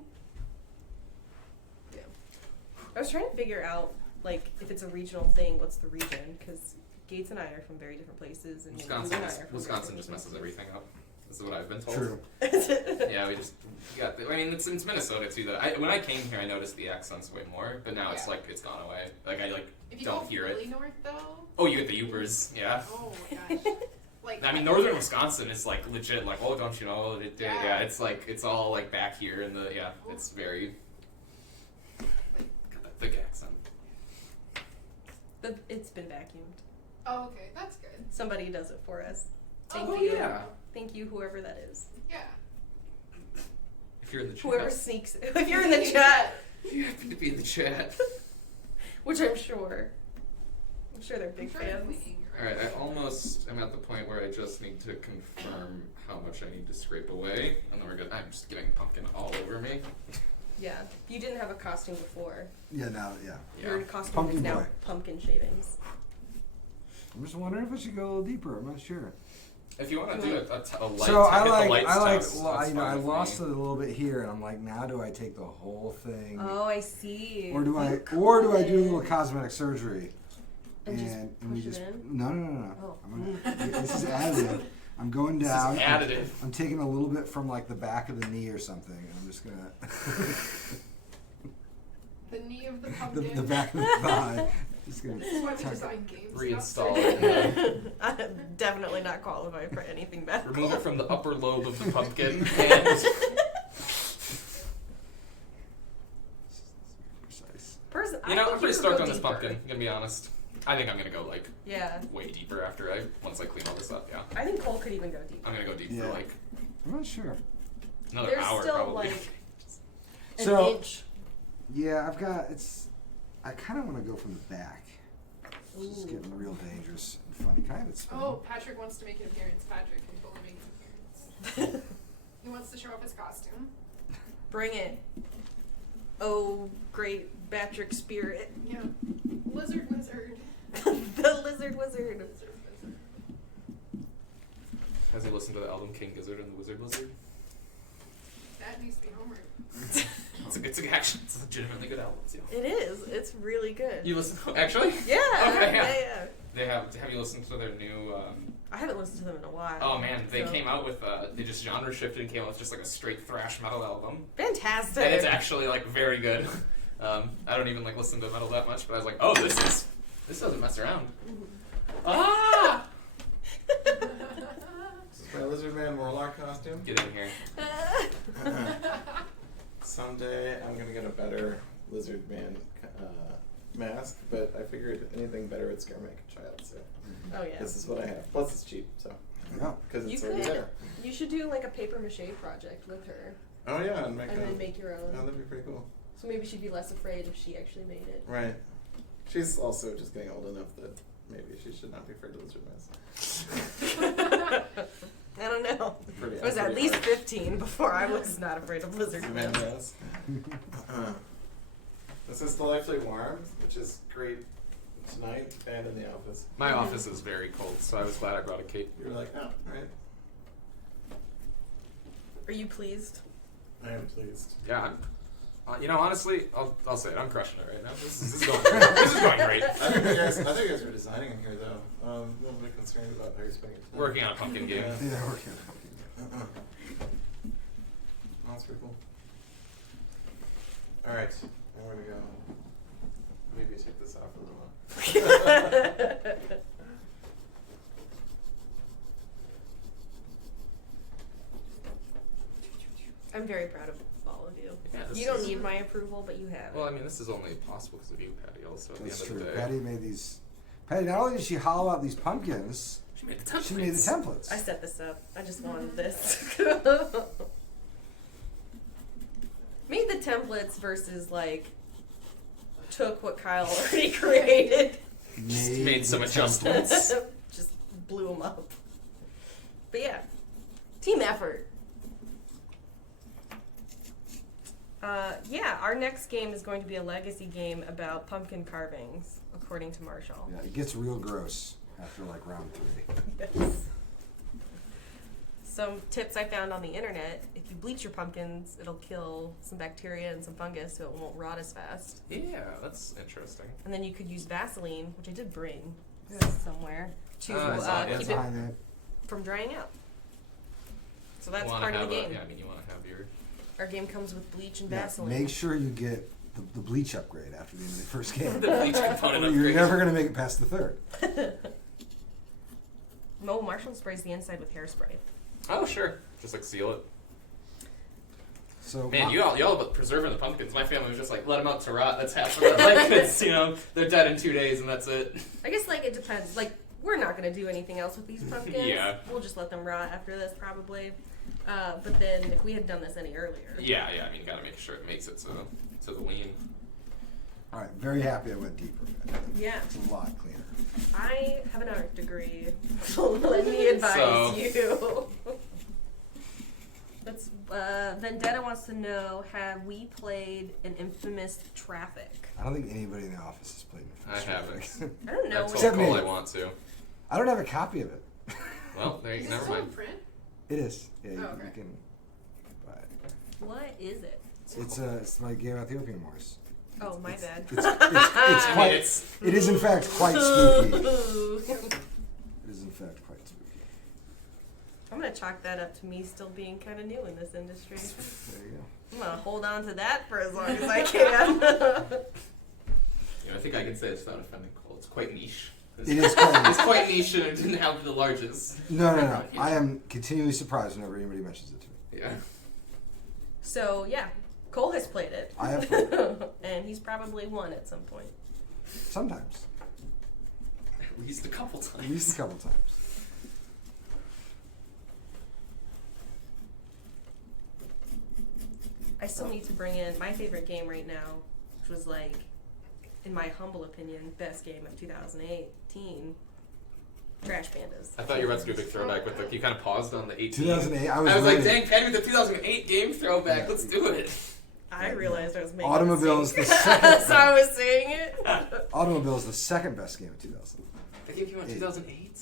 Yeah. I was trying to figure out, like, if it's a regional thing, what's the region? Because Gates and I are from very different places, and Wisconsin, you and I just, are from Wisconsin very just messes different everything up. This is what I've been told. true. places. Yeah, we just got. I mean, it's Minnesota too. Though when I came here, I noticed the accents way more, but now it's Yeah. like it's gone away. Like I like If you don't go hear really it. north though, Oh, you get the Upers, yeah. oh my gosh. Like I mean, northern Wisconsin is like legit. Like, oh, don't you know? Yeah. Yeah, it's like it's all like back here in the It's very got that thick accent. But it's been vacuumed. Oh, okay, that's good. Somebody does it for us. Thank Oh, you. yeah. Thank you, whoever that is. Yeah. If you're in the chat, Whoever sneaks. If you're in the chat, if you happen to be in the chat. which I'm sure. I'm sure they're big I'm sure they're fans. cleaning, All right, I almost am at the point where I just need to confirm how much I need to scrape away, and then we're good. I'm just getting pumpkin all over me. Yeah. You didn't have a costume before. Yeah, now, yeah. Your costume Pumpkin is now boy. pumpkin shavings. I'm just wondering if I should go a little deeper. I'm not sure. If you want to do a light, So I hit the like, lights I like, test, well, that's you know, fine I with lost me. it a little bit here, and I'm like, now do I take the whole thing, Oh, I see. or do You I could. do a little cosmetic surgery, And just we push it just in? no. Oh. I'm gonna, this is additive. I'm going down. This is additive. I'm taking a little bit from like the back of the knee or something, and I'm just gonna The knee of the the, pumpkin. the back of the thigh, Just gonna This is why we tuck- design games. Reinstall not it. I'm definitely not qualified for anything bad. Remove it from the upper lobe of the pumpkin and Precise. you know, I'm pretty stoked on this pumpkin, gonna be honest. I think I'm gonna go like Yeah, way deeper after once I clean all this up, yeah. I think Cole could even go deeper. I'm gonna go deep Yeah. for like I'm not sure. another There's hour still probably. like an So- inch. Yeah, I've got it's. I kind of want to go from the back. This is Ooh. getting real dangerous and funny. Can I have it spin? Oh, Patrick wants to make an appearance. Patrick can totally make an appearance. He wants to show off his costume. Bring it. Oh, great Batrick spirit. Yeah. Lizard wizard. The lizard wizard. Lizard wizard. Has he listened to the album King Gizzard and the Wizard Lizard? That needs to be homework. It's a legitimately good album too. It is. It's really good. You listen actually? Yeah. Okay, yeah. Yeah. They have you listened to their new I haven't listened to them in a while. oh man, they so- came out with they just genre shifted and came out with just like a straight thrash metal album. Fantastic. And it's actually like very good. I don't even like listen to metal that much, but I was like, oh, this doesn't mess around. Ah! This is my Lizard Man Warlock costume. Get in here. Someday I'm gonna get a better Lizard Man mask, but I figured anything better would scare my child, so Oh yeah. this is what I have. Plus it's cheap, so Yeah. because You it's already could. there. You should do like a paper mache project with her, Oh yeah, and make and then make your Oh, own. that'd be pretty cool. So maybe she'd be less afraid if she actually made it. Right. She's also just getting old enough that maybe she should not be afraid of lizard masks. I don't know. Pretty- I was at pretty least hard. 15 before I was not afraid of lizard Lizard men. Man mask. This is delightfully warm, which is great tonight and in the office. My office is very cold, so I was glad I brought a cape. You were like, oh, right. Are you pleased? I am pleased. Yeah, you know, honestly, I'll say it. I'm crushing it right now. This is going great. This is going great. I think you guys were designing in here though. I'm a little bit concerned about how you're spending your time. Working on a pumpkin game. Yeah. Yeah, we're kidding. That's pretty cool. Alright, I'm gonna go. Maybe take this off a little. I'm very proud of all of you. Yeah, this You don't is- need my approval, but you have Well, I it. mean, this is only possible because of you, Patty. Also, at That's the end true. of the day, Patty made these. Patty, not only did she hollow out these pumpkins, she made the templates. she made the templates. I set this up. I just wanted this. Made the templates versus like took what Kyle already created. Made some the adjustments. Just blew them up. But yeah, team effort. Yeah, our next game is going to be a legacy game about pumpkin carvings, according to Marshall. Yeah, it gets real gross after like round 3. Yes. Some tips I found on the internet: if you bleach your pumpkins, it'll kill some bacteria and some fungus, so it won't rot as fast. Yeah, that's interesting. And then you could use Vaseline, which I did bring Yeah. somewhere, to I saw it. keep It's it behind it. from drying out. So that's You wanna part of have the game. yeah, I mean, you want to have your. Our game comes with bleach and Yeah, Vaseline. make sure you get the bleach upgrade after the end of the first game. The bleach component Or you're upgrade. never going to make it past the third. No, Marshall sprays the inside with hairspray. Oh, sure. Just like seal it. So Man, my- y'all about preserving the pumpkins. My family was just like, let them out to rot. That's half of it. Like, it's, you know, they're dead in 2 days and that's it. I guess like it depends. Like we're not gonna do anything else with these pumpkins. Yeah. We'll just let them rot after this probably. But then if we had done this any earlier. Yeah, I mean, you gotta make sure it makes it to the wean. all right, very happy I went deeper. Yeah. It's a lot cleaner. I have an art degree, so let me advise So- you. That's Vendetta wants to know: have we played an infamous Traffic? I don't think anybody in the office has played it. I haven't. I don't I know. told Except Cole me. I want to. I don't have a copy of it. Well, there you Is go. it Never still in mind. print? It is. Yeah, you, Oh, okay. you can buy it. What is it? It's my game about the Opium Wars. Oh, my bad. It's I quite. mean, it's It is in fact quite spooky. It Ooh. is in fact quite spooky. I'm gonna chalk that up to me still being kind of new in this industry. There you go. I'm gonna hold on to that for as long as I can. I think I can say this without offending Cole. It's quite niche. It is quite It's quite niche and it didn't have the largest. No. I am continually surprised whenever anybody mentions it to me. Yeah. So yeah, Cole has played it. I have played and he's probably won at some point. Sometimes. At least a couple times. At least a couple times. I still need to bring in my favorite game right now, which was like, in my humble opinion, best game of 2018. Trash Pandas. I thought you were about to do a big throwback, but like, you kind of paused on the 18. 2008, I I was was like, ready. dang, Penny with the 2008 game throwback. Yeah. Let's do it. I realized I was making Automobile's a the mistake. second. So I was saying it. Automobile is the second best game of 2000. That game came out in Eight. 2008?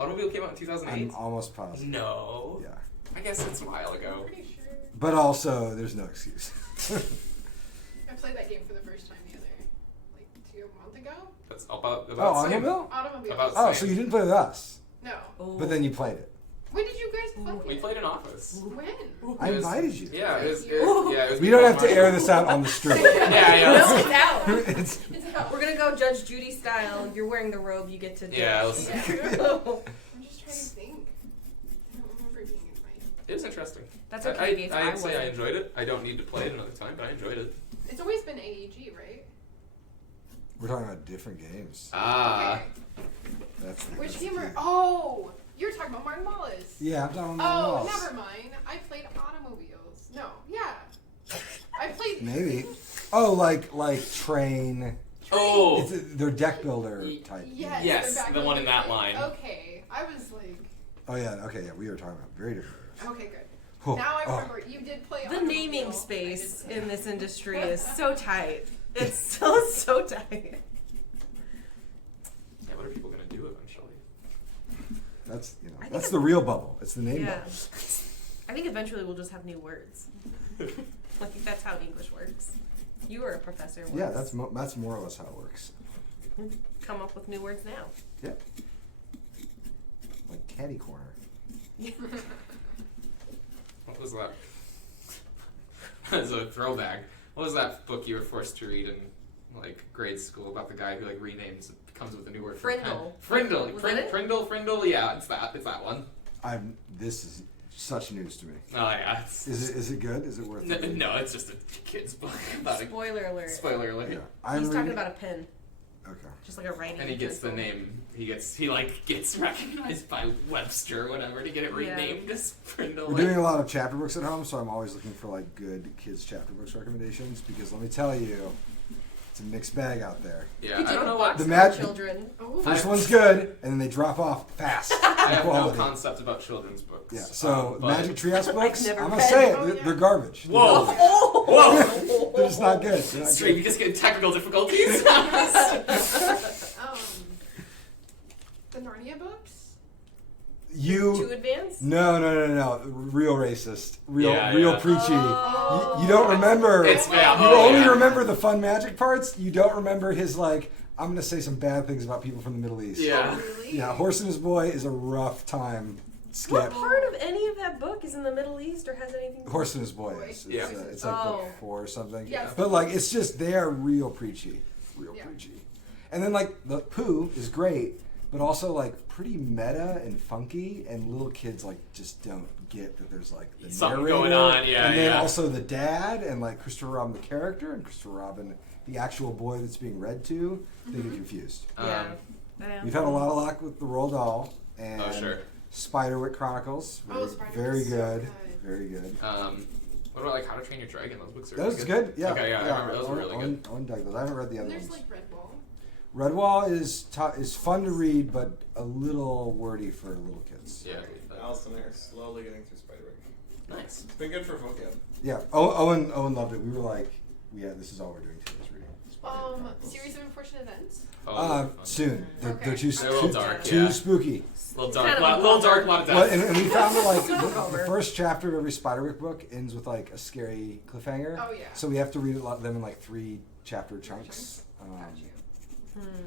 Automobile came out in 2008? I'm almost positive. No. Yeah. I guess it's a while ago. Pretty sure. But also, there's no excuse. I played that game for the first time the other, like 2 months ago. That's about Oh, the same. Automobile? Automobile. About Oh, same. so you didn't play with us, No. but then you played it. When did you guys play? We played in Office. When? I It was- invited you. Yeah, it was. We don't have to air this out on the street. Yeah. No, it's out. It's, It's out. We're gonna go Judge Judy style. You're wearing the robe, you get to judge. Yeah, let's- I'm just trying to think. I don't remember being invited. It was interesting. That's okay, Gates. I I'd say I wasn't. enjoyed it. I don't need to play it another time, but I enjoyed it. It's always been AEG, right? we're talking about different games. Ah. Okay. That's the, Which that's the game are? key. Oh, you're talking about Martin Wallace. Yeah, I'm talking about Oh, Wallace. never mind. I played Automobiles. No, yeah. I played. Maybe. Oh, like train. Oh. They're deck builder type. Yes. Yes, back the one in that thing. line. Okay, I was like, Oh yeah. Okay. Yeah, we were talking about very different. games. okay, good. Oh, Now I oh. remember you did play. The Automobile. naming I did space play. in this industry is so tight. It's still so tight. Yeah, what are people gonna do eventually? That's I think that's it- the real bubble. It's the name Yeah. bubble. I think eventually we'll just have new words. I think that's how English works. You were a professor once. Yeah, that's more or less how it works. Come up with new words now. Yeah. Like catty corner. What was that? As a throwback, what was that book you were forced to read in like grade school about the guy who like renames, comes with a new word for Frindle. pen? Frindle. Was that it? Frindle. Yeah, it's that. It's that one. This is such news to me. Oh yeah. Is it good? Is it worth it? No, it's just a kid's book about a Spoiler alert. spoiler alert. Yeah. I'm He's talking reading- about a pen, Okay. just like a writing. And he gets the utensil. name. He gets recognized by Webster or whatever to get it Yeah. renamed as Frindle. We're doing a lot of chapter books at home, so I'm always looking for like good kids chapter books recommendations because let me tell you, it's a mixed bag out there. Yeah, Could I you don't know box what. The for mag- children? Oh, First one's good, and then they drop off fast. I have no Quality. concept about children's books. Yeah. So but- Magic Treehouse books, never I'm gonna read. say it, Oh, they're, yeah. they're garbage. They're Whoa. garbage. Whoa! They're just not good. They're not Straight, you good. just get technical difficulties. The Narnia books. Too You advanced? no, real racist, real Yeah. preachy. Oh. You don't remember. It's bad. You Oh, only yeah. remember the fun magic parts. You don't remember his like. I'm gonna say some bad things about people from the Middle East. Yeah. Oh, really? Yeah, Horse and His Boy is a rough time What skip. part of any of that book is in the Middle East or has anything? to Horse and His Boy is. It's, Yeah. it's like Oh. book 4 or something. Yes. But like it's just they are real preachy, Yeah. preachy. And then like the Pooh is great, but also like pretty meta and funky, and little kids like just don't get that there's like the Something narrator, going on, yeah, and then yeah. also the dad and like Christopher Robin the character and Christopher Robin the actual boy that's being read to. They get confused. Yeah. We've had a lot of luck with the Roald Dahl and Oh, sure. Spiderwick Chronicles. Oh, Very, very Spiderwick's so good. good. Very good. What about like How to Train Your Dragon? Those books are That was good. Yeah. Okay, yeah, I remember those were really Owen, good. Owen dug those. I haven't read the other And there's ones. like Redwall. Redwall is fun to read, but a little wordy for little kids. Yeah. Allison and I are slowly getting through Spiderwick. Nice. It's been good for vocab. Yeah. Owen loved it. We were like, yeah, this is all we're doing today's reading. Series of unfortunate events. Fun. Soon. They're Okay. too They're a little dark, too yeah. spooky. A little dark, Kind of a little dark, bummer. lot of death. Well, and we found that like Super the bummer. first chapter of every Spiderwick book ends with like a scary cliffhanger. Oh yeah. So we have to read a lot of them in like 3 chapter chunks. Got you.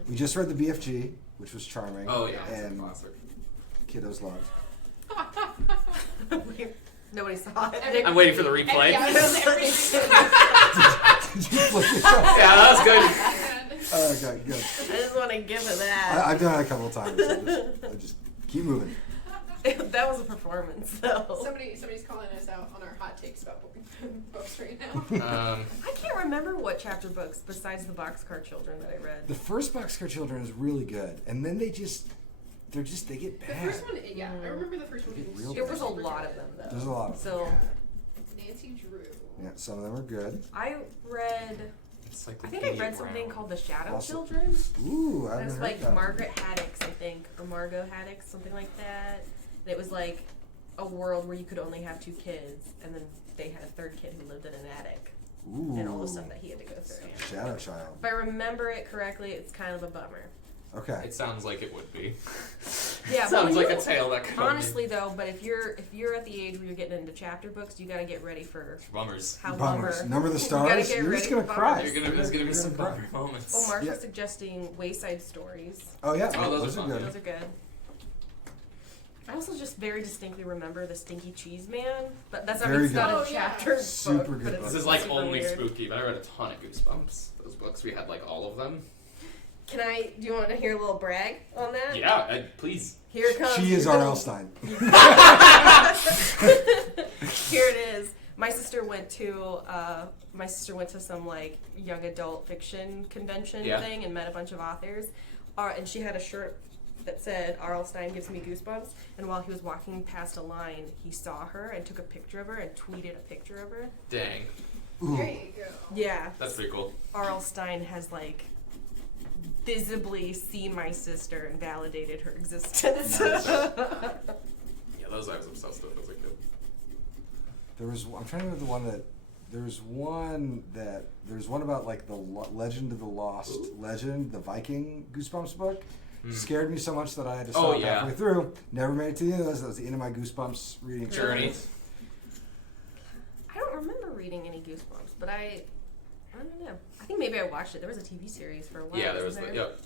We just read the BFG, which was charming. Oh yeah, it's a And classic. kiddos loved. Nobody saw it. Every- I'm waiting for the replay. Yeah, Did you flip yourself? Yeah, that was good. Okay, good. I just want to give it that. I've done it a couple of times. I just keep moving. That was a performance, though. Somebody's calling us out on our hot takes about books right now. I can't remember what chapter books besides the Boxcar Children that I read. The first Boxcar Children is really good, and then they get The bad. first one, yeah, I remember the first one being Real There super, was a super lot good. of them, though. There's a lot of them. So Yeah. Nancy Drew. Yeah, some of them are good. I read. I think I read something called The Shadow Also- Children. Ooh, I It haven't was heard like that. Margaret Haddix, I think, or Margot Haddix, something like that. And it was like a world where you could only have 2 kids, and then they had a third kid who lived in an attic, Ooh. and all the stuff that he had to go through. Shadow Child. If I remember it correctly, it's kind of a bummer. Okay. It sounds like it would be. Yeah, but Sounds when like you- a tale that could Honestly, though, but if you're at the age where you're getting into chapter books, you got to get ready for Bummers. how Bummers. bummer. Number the You gotta stars. get You're ready just gonna for cry. bummers. There's gonna be You're some gonna cry. bummer moments. Oh, Mark Yeah. was suggesting Wayside Stories. Oh yeah, Oh, those those are are fun. good. Those are good. I also just very distinctly remember the Stinky Cheese Man, but that's Very it's not good. a Oh, yeah. chapter Super book. good But it's This is like super only weird. spooky, but I read a ton of Goosebumps. Those books, we had like all of them. Do you want to hear a little brag on that? Yeah, please. Here it comes. She is You're R.L. gonna- Stein. Here it is. My sister went to some like young adult fiction convention Yeah. thing and met a bunch of authors. And she had a shirt that said R.L. Stein gives me goosebumps. And while he was walking past a line, he saw her and took a picture of her and tweeted a picture of her. Dang. Ooh. There you go. Yeah, That's pretty cool. R.L. Stein has like visibly seen my sister and validated her existence. Yeah, those I was obsessed with as a kid. I'm trying to remember the one that. There's one about like the Legend of the Lost Legend, the Viking Goosebumps book. Scared me so much that I had to stop yeah. halfway through. Never made it to the end of those. That was the end of my Goosebumps reading Journey. experience. I don't remember reading any Goosebumps, but I don't know. I think maybe I watched it. There was a TV series for a while. Yeah, there was wasn't yep.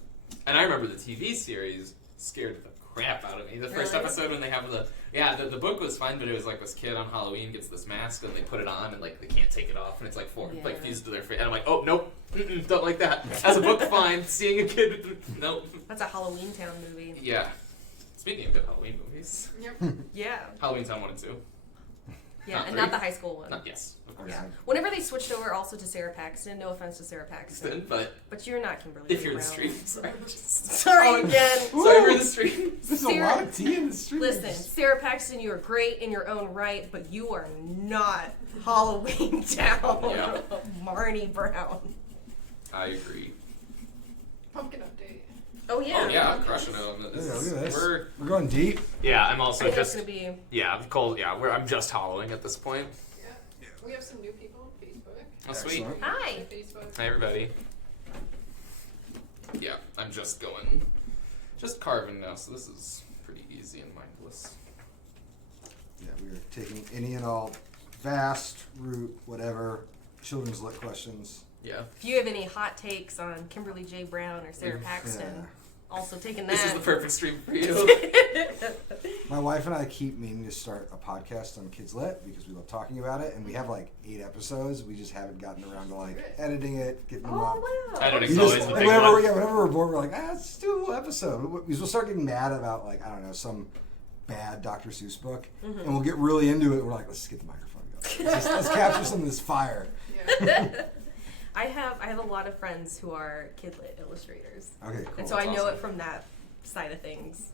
And I remember the TV series scared the crap out of me. The first Really? episode when they have the book was fine, but it was like this kid on Halloween gets this mask and they put it on and like they can't take it off and it's like Yeah. like fused to their face and I'm like, oh nope, don't like that. As a book, fine. Seeing a kid, nope. That's a Halloween Town movie. Yeah. Speaking of good Halloween movies, Yep. Yeah. Halloween Town 1 and 2. Yeah, Not and three. not the high school one. Yes, of course. Yeah. Whenever they switched over also to Sarah Paxton, no offense to Sarah Paxton, But but you're not Kimberly. if you're the Brown. stream, sorry. Sorry Oh, again. Sorry for the stream. There's a Sarah- lot of tea in the street. Listen, Sarah Paxton, you are great in your own right, but you are not Halloween Town. Yeah. Marnie Brown. I agree. Pumpkin update. Oh yeah. Oh yeah, I'm crushing it on Yeah, this. look at this. We're We're going deep. yeah, I'm also I think just that's gonna be. yeah, I'm cold. Yeah, I'm just hollowing at this point. Yeah. We have some new people on Facebook. Oh sweet. Excellent. Hi. Facebook. Hi everybody. Yeah, I'm just going, just carving now, so this is pretty easy and mindless. Yeah, we are taking any and all vast, root, whatever, children's lit questions. Yeah. If you have any hot takes on Kimberly J. Brown or Sarah Paxton, Yeah. also taking that. This is the perfect stream for you. My wife and I keep meaning to start a podcast on Kids Lit because we love talking about it, and we have like 8 episodes. We just haven't gotten around to like editing it, getting them up. Oh wow. Editing's We always just, the big whenever, one. whenever we're bored, we're like, let's just do a little episode. We'll start getting mad about like, I don't know, some bad Dr. Seuss book, and we'll get really into it. We're like, let's get the microphone going. Let's capture some of this fire. Yeah. I have a lot of friends who are kidlit illustrators, Okay, cool. and so I That's know awesome. it from that side of things.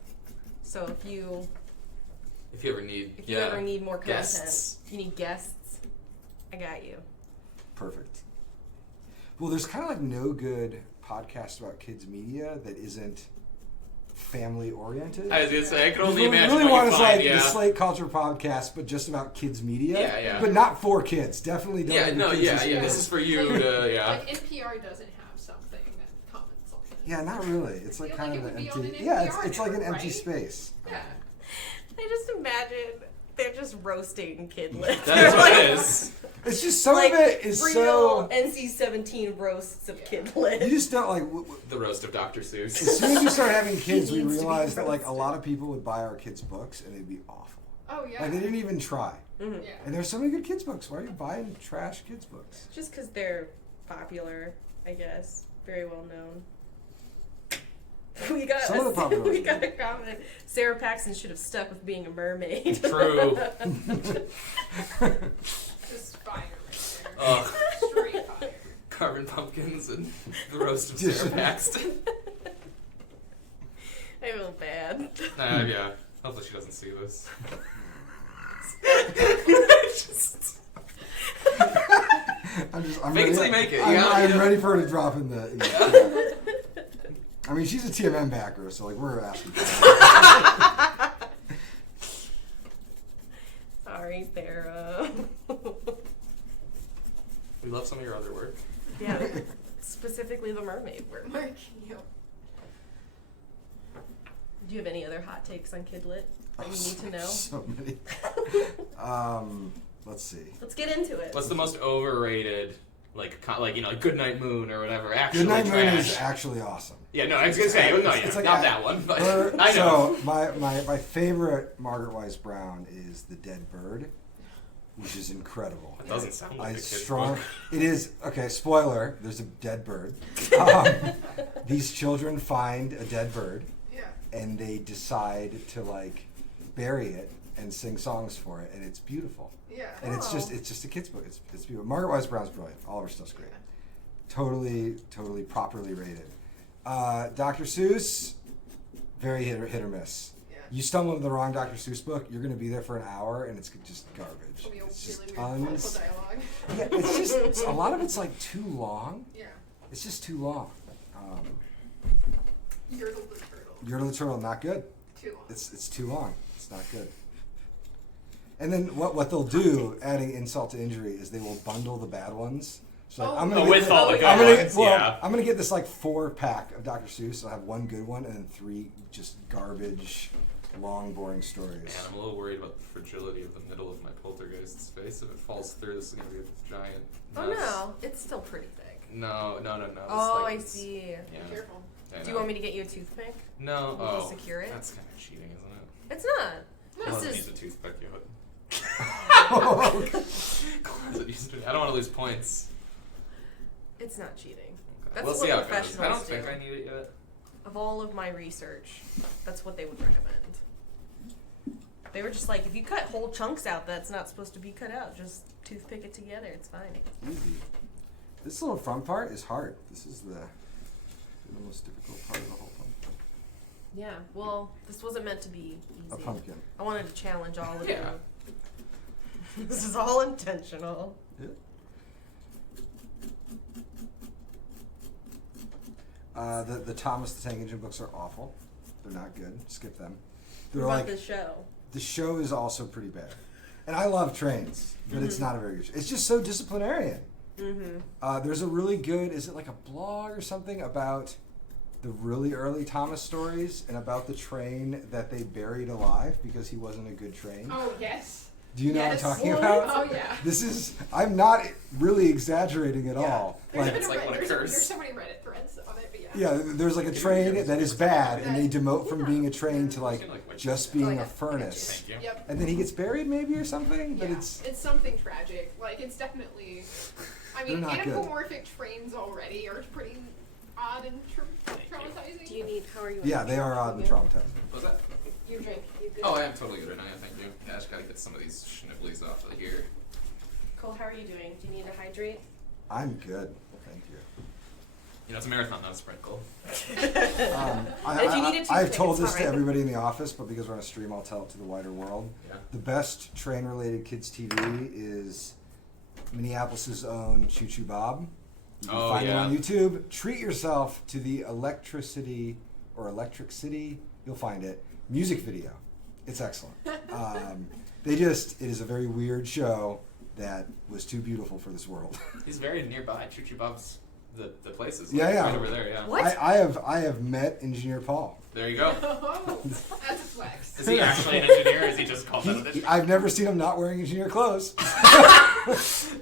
So if you If you ever need, ever need more content, guests. you need guests, I got you. Perfect. Well, there's kind of like no good podcast about kids media that isn't family oriented. I was gonna say I can only What we imagine really what want you is find. like Yeah. the Slate Culture podcast, but just about kids media. Yeah, yeah. But not for kids. Definitely don't. Yeah. have No. kids Yeah. listen Yeah. to This this. is for you to. Yeah. Like NPR doesn't have something that comments on this. Yeah, not really. It's like feel kind like of it an would be on empty. an Yeah, NPR it's like an network, empty right? space. Yeah. I just imagine they're just roasting kidlit. That is what it is. It's just some like of it is real so. NC-17 roasts of Yeah. kidlit. You just don't like. The roast of Dr. Seuss. As soon as you start having kids, we needs to be realized that like a roasted. lot of people would buy our kids' books and it'd be awful. Oh yeah. Like they didn't even try. Yeah. And there's so many good kids' books. Why are you buying trash kids' books? Just because they're popular, I guess. very well known. We got Some of the popular we ones. got a comment. Sarah Paxton should have stuck with being a mermaid. True. Just fire right there. Ugh. Straight fire. Carbon pumpkins and the roast of Just- Sarah Paxton. I feel bad. Yeah. Hopefully she doesn't see this. I'm Make it ready, till you make it. You I'm, gotta- I'm ready for her to drop in the chat. I mean, she's a TMM backer, so like we're asking for her. Sorry, Sarah. We love some of your other work. Yeah, specifically the mermaid work. Mark, you. Do you have any other hot takes on Kidlit that you need to know? So many. Let's see. Let's get into it. What's the most overrated, like Goodnight Moon or whatever? Actually, Goodnight Moon trash. is actually awesome. Yeah, no, I was gonna say, no, yeah, It's like not I- that one, but Her- I know. So my favorite Margaret Wise Brown is The Dead Bird, which is incredible. It doesn't sound like a kid's strong. book. It is okay. Spoiler: there's a dead bird. These children find a dead bird, Yeah. and they decide to like bury it and sing songs for it, and it's beautiful. Yeah. And it's just a kid's book. It's beautiful. Margaret Wise Brown's brilliant. All of her stuff's great. Totally properly rated. Dr. Seuss, very hit or miss. Yeah. You stumble into the wrong Dr. Seuss book, you're going to be there for an hour, and it's just garbage. It'll be a It's just really weird political tons. dialogue. Yeah, a lot of it's like too long. Yeah. It's just too long. Yertle the turtle. Yertle the Turtle, not good. Too long. It's too long. It's not good. And then what they'll do, adding insult to injury, is they will bundle the bad ones. So like, Oh. I'm gonna Oh, get with all the good I'm gonna, ones, well, yeah. I'm gonna get this like 4-pack of Dr. Seuss. I'll have one good one and then 3 just garbage, long, boring stories. Man, I'm a little worried about the fragility of the middle of my poltergeist's face. If it falls through, this is gonna be a giant Oh mess. no, it's still pretty thick. No. This, Oh, like, I it's- see. Yeah. Be careful. I Do you know. want me to get you a toothpick? No. Will you Oh, secure it? that's kind of cheating, isn't it? It's not. Closet This needs is a toothpick, you would. Oh, Closet needs to. I don't want to lose points. it's not cheating. Okay. That's we'll what see how it goes. I professionals don't think do. I need it yet. Of all of my research, that's what they would recommend. They were just like, if you cut whole chunks out that's not supposed to be cut out, just toothpick it together. It's fine. easy. This little front part is hard. This is the most difficult part of the whole pumpkin. Yeah. Well, this wasn't meant to be easy. A pumpkin. I wanted to challenge all of Yeah. you. This is all intentional. Yeah. The Thomas the Tank Engine books are awful. They're not good. Skip them. What They're about like the show? the show is also pretty bad, and I love trains, but it's Mhm. not a very good show. It's just so disciplinarian. Mm-hmm. There's a really good. Is it like a blog or something about the really early Thomas stories and about the train that they buried alive because he wasn't a good train? Oh, yes. Do you know Yes. what I'm talking Oh, about? yeah. This is. I'm not really exaggerating at all. There's Like, been a like Reddit- what there's occurs. so many Reddit threads on it, but yeah. yeah, there's like a train that is bad, and they demote from being a train to like just being a furnace. Thank you. Yep. And then he gets buried, maybe or something. But Yeah. it's something tragic. Like, it's definitely. I mean, They're not good. anthropomorphic trains already are pretty odd and traumatizing. Do you need? How are you? yeah, they are odd and traumatizing. What's that? Your drink. You good? Oh, I am totally good right now. Yeah, thank you. Yeah, I just gotta get some of these schnibblies off of here. Cole, how are you doing? Do you need to hydrate? I'm good, thank you. You know, it's a marathon, not a sprint goal. If you need a I've toothpick, told it's this to fine. everybody in the office, but because we're on a stream, I'll tell it to the wider world. Yeah. The best train-related kids TV is Minneapolis' own Choo Choo Bob. You can Oh, find it yeah. on YouTube. Treat yourself to the Electric City you'll find it, music video. It's excellent. It is a very weird show that was too beautiful for this world. He's very nearby. Choo Choo Bob's the places. Yeah, like, yeah. Right over there, yeah. What? I have met Engineer Paul. There you go. Oh, that's a flex. Is he actually an engineer or is he just called that a I've never seen him not wearing engineer clothes.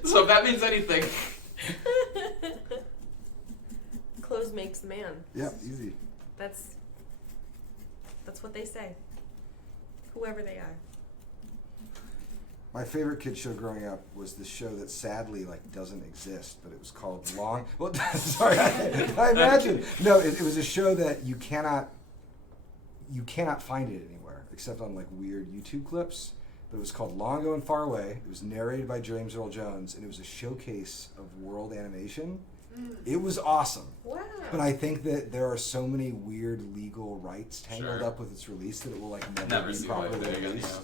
So if that means anything. Clothes makes the man. Yep, easy. That's what they say. Whoever they are. My favorite kid show growing up was this show that sadly doesn't exist, but it was called Long. Well, sorry, I imagine. No, it was a show that you cannot find it anywhere except on weird YouTube clips. But it was called Long Ago and Far Away. It was narrated by James Earl Jones, and it was a showcase of world animation. It was awesome. Wow. But I think that there are so many weird legal rights tangled Sure. up with its release that it will Never be see the light of properly day again. released.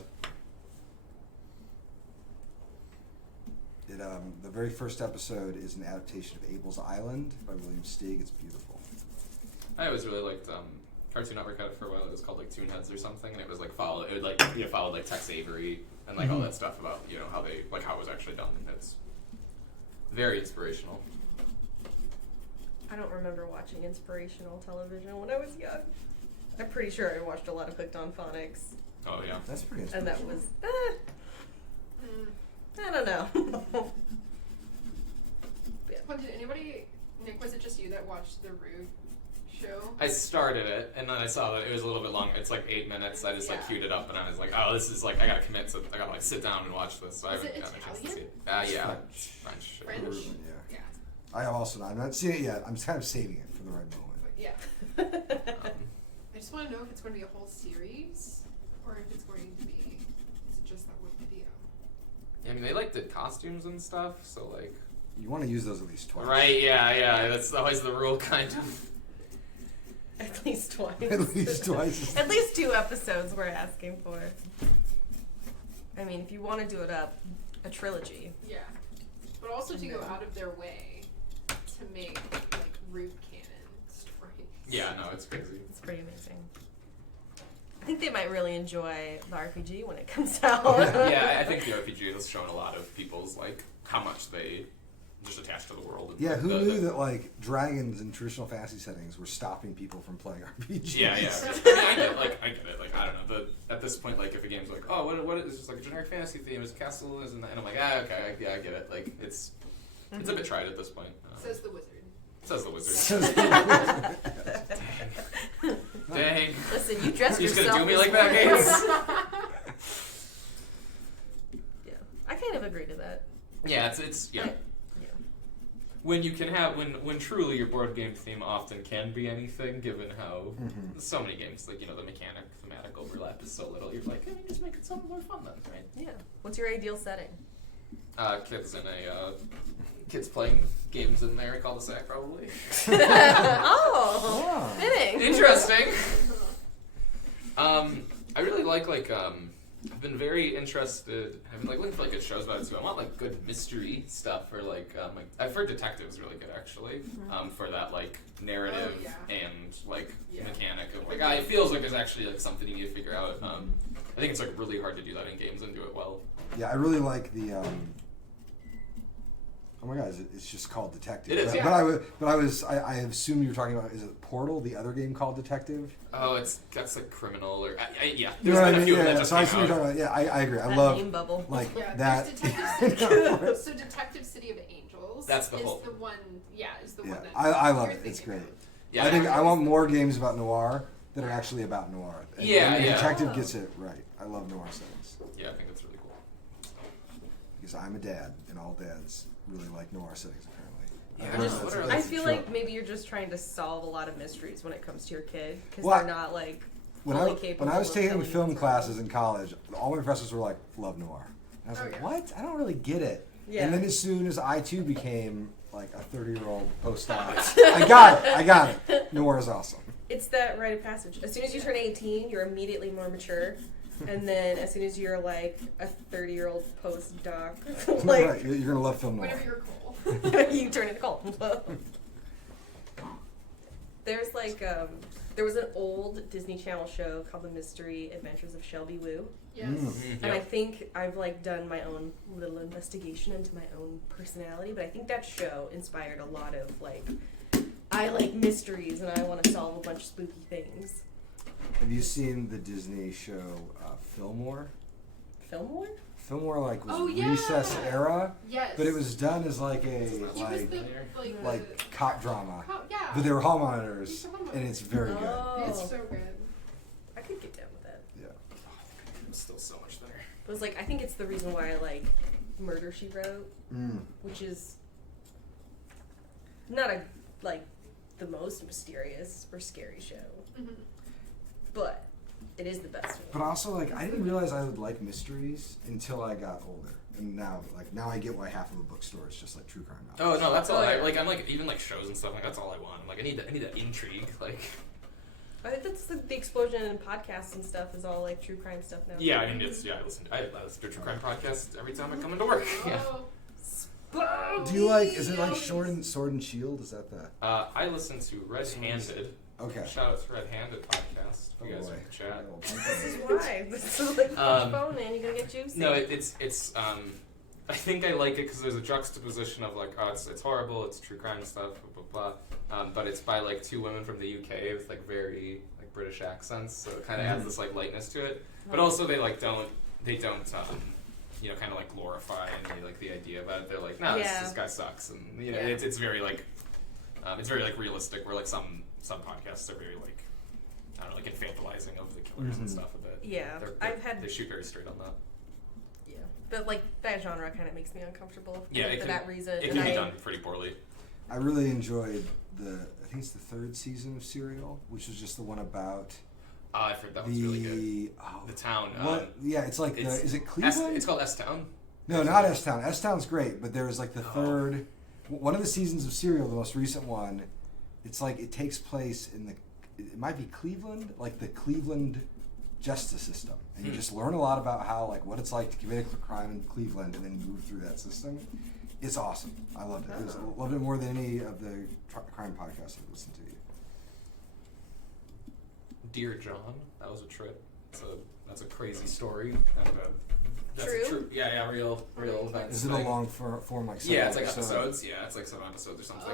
It, the very first episode is an adaptation of Abel's Island by William Steig. It's beautiful. I always really liked Cartoon Network had it for a while. It was called Toonheads or something, and it was followed Tex Avery and all that stuff about how they how it was actually done. It's very inspirational. I don't remember watching inspirational television when I was young. I'm pretty sure I watched a lot of Hooked on Phonics, Oh yeah. That's pretty and inspirational. that was, I don't know. Yeah. Did anybody, Nick, was it just you that watched the Rude show? I started it, and then I saw that it was a little bit long. It's 8 minutes. I just Yeah. queued it up, and I was like, oh, this is I gotta commit. So I gotta sit down and watch this. So I Is haven't it gotten a chance to Italian? see it. Yeah, French. it's French. French? Peruvian, yeah. Yeah. I have also not. I'm not seeing it yet. I'm just kind of saving it for the right moment. But yeah. Um, I just want to know if it's going to be a whole series or if it's going to be, is it just that one video? I mean, they did costumes and stuff, so You want to use those at least twice. right, yeah. That's always the rule, kind of. At least twice. At least twice. At least 2 episodes we're asking for. I mean, if you want to do it up, a trilogy. Yeah. But also to go out of their way to make Rude canon stories. Yeah, no, it's crazy. It's pretty amazing. I think they might really enjoy the RPG when it comes out. Yeah, I think the RPG has shown a lot of people's how much they just attach to the world. And Yeah, who knew that dragons in traditional fantasy settings were stopping people from playing RPGs? Yeah. I mean, I get it. I don't know. At this point, if a game's oh, what is just a generic fantasy theme? Is castle? And I'm like, okay, yeah, I get it. It's a bit tried at this point. Says the wizard. Says the wizard. Dang. Listen, you dressed You're just yourself. gonna do me as like that, well. Gates? Yeah, I kind of agree to that. Yeah, it's yeah. Yeah. When you can have when truly your board game theme often can be anything, given how so many games the thematic overlap is so little. You're hey, just make it something more fun then, right? Yeah. What's your ideal setting? Kids playing games in their cul-de-sac probably. Oh, fitting. Interesting. I really like I've been very interested. I've been looking for good shows about it too. I want good mystery stuff or I've heard Detective's really good actually. For that narrative Oh, yeah. and Yeah. mechanic of it feels like there's actually something you need to figure out. I think it's really hard to do that in games and do it well. Yeah, I really like the. Oh my God! It's just called Detective. It is, But, yeah. I assume you were talking about, is it Portal, the other game called Detective? Oh, that's criminal or yeah. You There's know what been I a mean? few of them Yeah. that just So I came assume you're out. talking about. Yeah, I agree. I That love name bubble. Yeah, that. there's Detective so Detective City of Angels That's the is whole- the one. Yeah, is the Yeah, one that I love you're it. It's thinking great. of. Yeah, I think I want more games about noir that are actually about noir. And Yeah. Detective gets it right. I love noir settings Yeah, I think that's really cool. because I'm a dad, and all dads really like noir settings apparently. Yeah, I, just- what are I That's feel true. like maybe you're just trying to solve a lot of mysteries when it comes to your kid because Well, they're not when fully I capable was of taking telling film what's classes wrong. in college, all my professors were like, "Love noir." And I was Oh, like, yeah. "What? I don't really get it." Yeah. And then as soon as I too became a 30-year-old postdoc, I got it. Noir is awesome. It's that rite of passage. As soon as you turn 18, you're immediately more mature. And then as soon as you're a 30-year-old postdoc, Right, you're gonna love film noir. Whenever you're cool. you turn into cold. There's there was an old Disney Channel show called The Mystery Adventures of Shelby Woo. Yes. And I think I've done my own little investigation into my own personality, but I think that show inspired a lot of I like mysteries and I want to solve a bunch of spooky things. Have you seen the Disney show Fillmore? Fillmore? Fillmore was Oh, yeah. recess era, Yes. but it was done as a He was the cop drama. yeah. But they were hall monitors, He's a hall and it's very Oh. It's good. so good. I could get down with that. Yeah. It's still so much better. It was like, I think it's the reason why I like Murder, She Wrote, which is not the most mysterious or scary show, but it is the best But one. also, like, I didn't realize I would like mysteries until I got older. And now I get why half of a bookstore is just like true crime novels. Oh no, that's all. Oh, I yeah. like. I'm like even like shows and stuff. Like that's all I want. Like I need that intrigue. Like I think that's the explosion in podcasts and stuff is all like true crime stuff now. yeah, I mean it's I listen to true crime podcasts every time I come into work. Yeah. Oh, Do you like? Is it like Sword and Shield? Is that the? I listen to Red Handed. Okay. Shout out to Red Handed podcast. If you guys boy. are in the chat. This is why. This is like put your phone in, you're gonna get juicy. No, it's I think I like it because there's a juxtaposition of like, oh, it's horrible, it's true crime stuff, blah blah blah. But it's by like two women from the UK with like very like British accents, so it kind of adds this like lightness to it. But also they like don't you know kind of like glorify any like the idea about it. They're like, nah, this guy sucks, and you know it's very like realistic. Where like some podcasts are very like I don't know, like infantilizing of the killers and stuff a bit. Yeah, They shoot very straight on that. Yeah, but like that genre kind of makes me uncomfortable. Yeah, for that reason. It and can be done pretty poorly. I really enjoyed I think it's the third season of Serial, which was just the one about I've heard that was really good. The town. What? Yeah, it's like is it Cleveland? It's called S-Town. No, not S-Town. S-Town's great, but there was like the third, one of the seasons of Serial, the most recent one. It's like it takes place in it might be Cleveland, like the Cleveland justice system, and you just learn a lot about how like what it's like to commit a crime in Cleveland, and then you move through that system. It's awesome. I loved it. I loved it more than any of the crime podcasts I've listened to. Dear John, that was a trip. That's a crazy story. And, that's True? A true. Yeah, real events. Is it a long form like? Yeah, it's like episode? episodes. Yeah, it's like 7 episodes or something.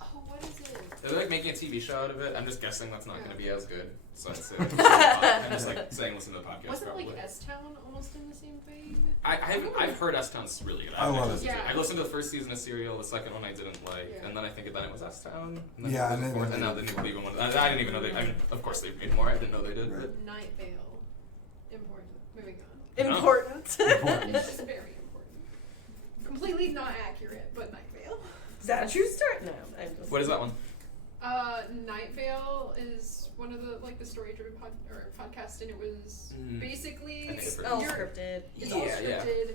Oh, what is it? They're like making a TV show out of it. I'm just guessing that's not going to be as good. So I'm just like saying listen to the podcast. Wasn't probably. like S-Town almost in the same vein? I've heard S-Town's really good. I love it. Yeah. I listened to the first season of Serial. The second one I didn't like, Yeah. and then I think then it was S-Town. And Yeah, and now the new Cleveland one. I didn't even know they. I mean, of course they made more. I didn't know they did. Right. But Night Vale. Important. Moving on. Important. Important. It's very important. Completely not accurate, but Night Vale. Is that a true story? No. what is that one? Night Vale is one of the story-driven podcast, and it was basically I think I've heard all of it. scripted. It's all Yeah, yeah. scripted.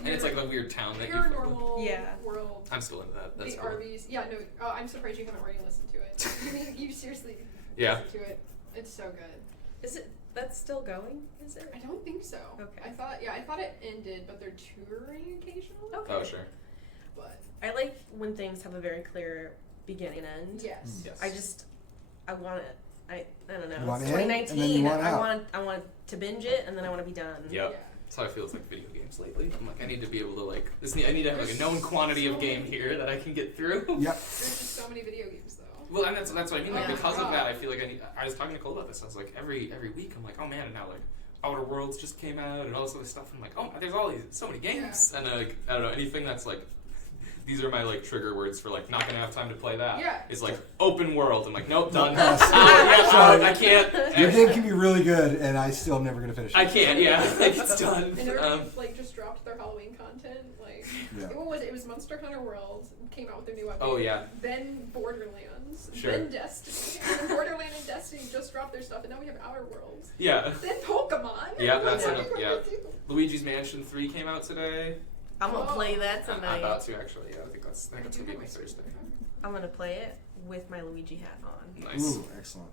And it's like the weird town that you. paranormal Yeah. world. I'm still into that. That's The cool. RVs. Yeah, no. I'm surprised you haven't already listened to it. you seriously Yeah. listen to it. It's so good. Is it? That's still going? Is it? I don't think so. Okay. I thought it ended, but they're touring occasionally. Okay. Oh sure. But I like when things have a very clear beginning and end. yes. Yes. I want it. I don't know. You want It's in, and then 2019. you want out. I want to binge it, and then I want to be done. Yep. Yeah. That's how I feel with like video games lately. I'm like, I need to be able to like I need to have like a known quantity of game here that I can get through. Yep. There's just so many video games though. Well, and that's what I mean. Like Oh my because of God. that, I feel like I was talking to Nicole about this. I was like, every week, I'm like, oh man, and now like Outer Worlds just came out and all this other stuff. And I'm like, oh, there's so many games, and like I don't know anything that's like. These are my like trigger words for like not gonna have time to play that. Yeah. It's like open world. I'm like, nope, done. Yes. I can't. Your game can be really good, and I still am never gonna finish it. I can't. Yeah, like it's done. And everybody just dropped their Halloween content. Like Yeah. what was it? It was Monster Hunter World came out with their new update. Oh, yeah. Then Borderlands. Sure. Then Destiny. And then Borderlands and Destiny just dropped their stuff, and now we have Outer Worlds. Yeah. Then Pokemon. Yeah, that's What enough, are we yeah. gonna do? Luigi's Mansion 3 came out today. I'm gonna play that I'm tonight. about to actually. Yeah, I think that's I gonna do be have my my Switch Thursday. I'm gonna play it with my Luigi hat on. Nice. Ooh, excellent.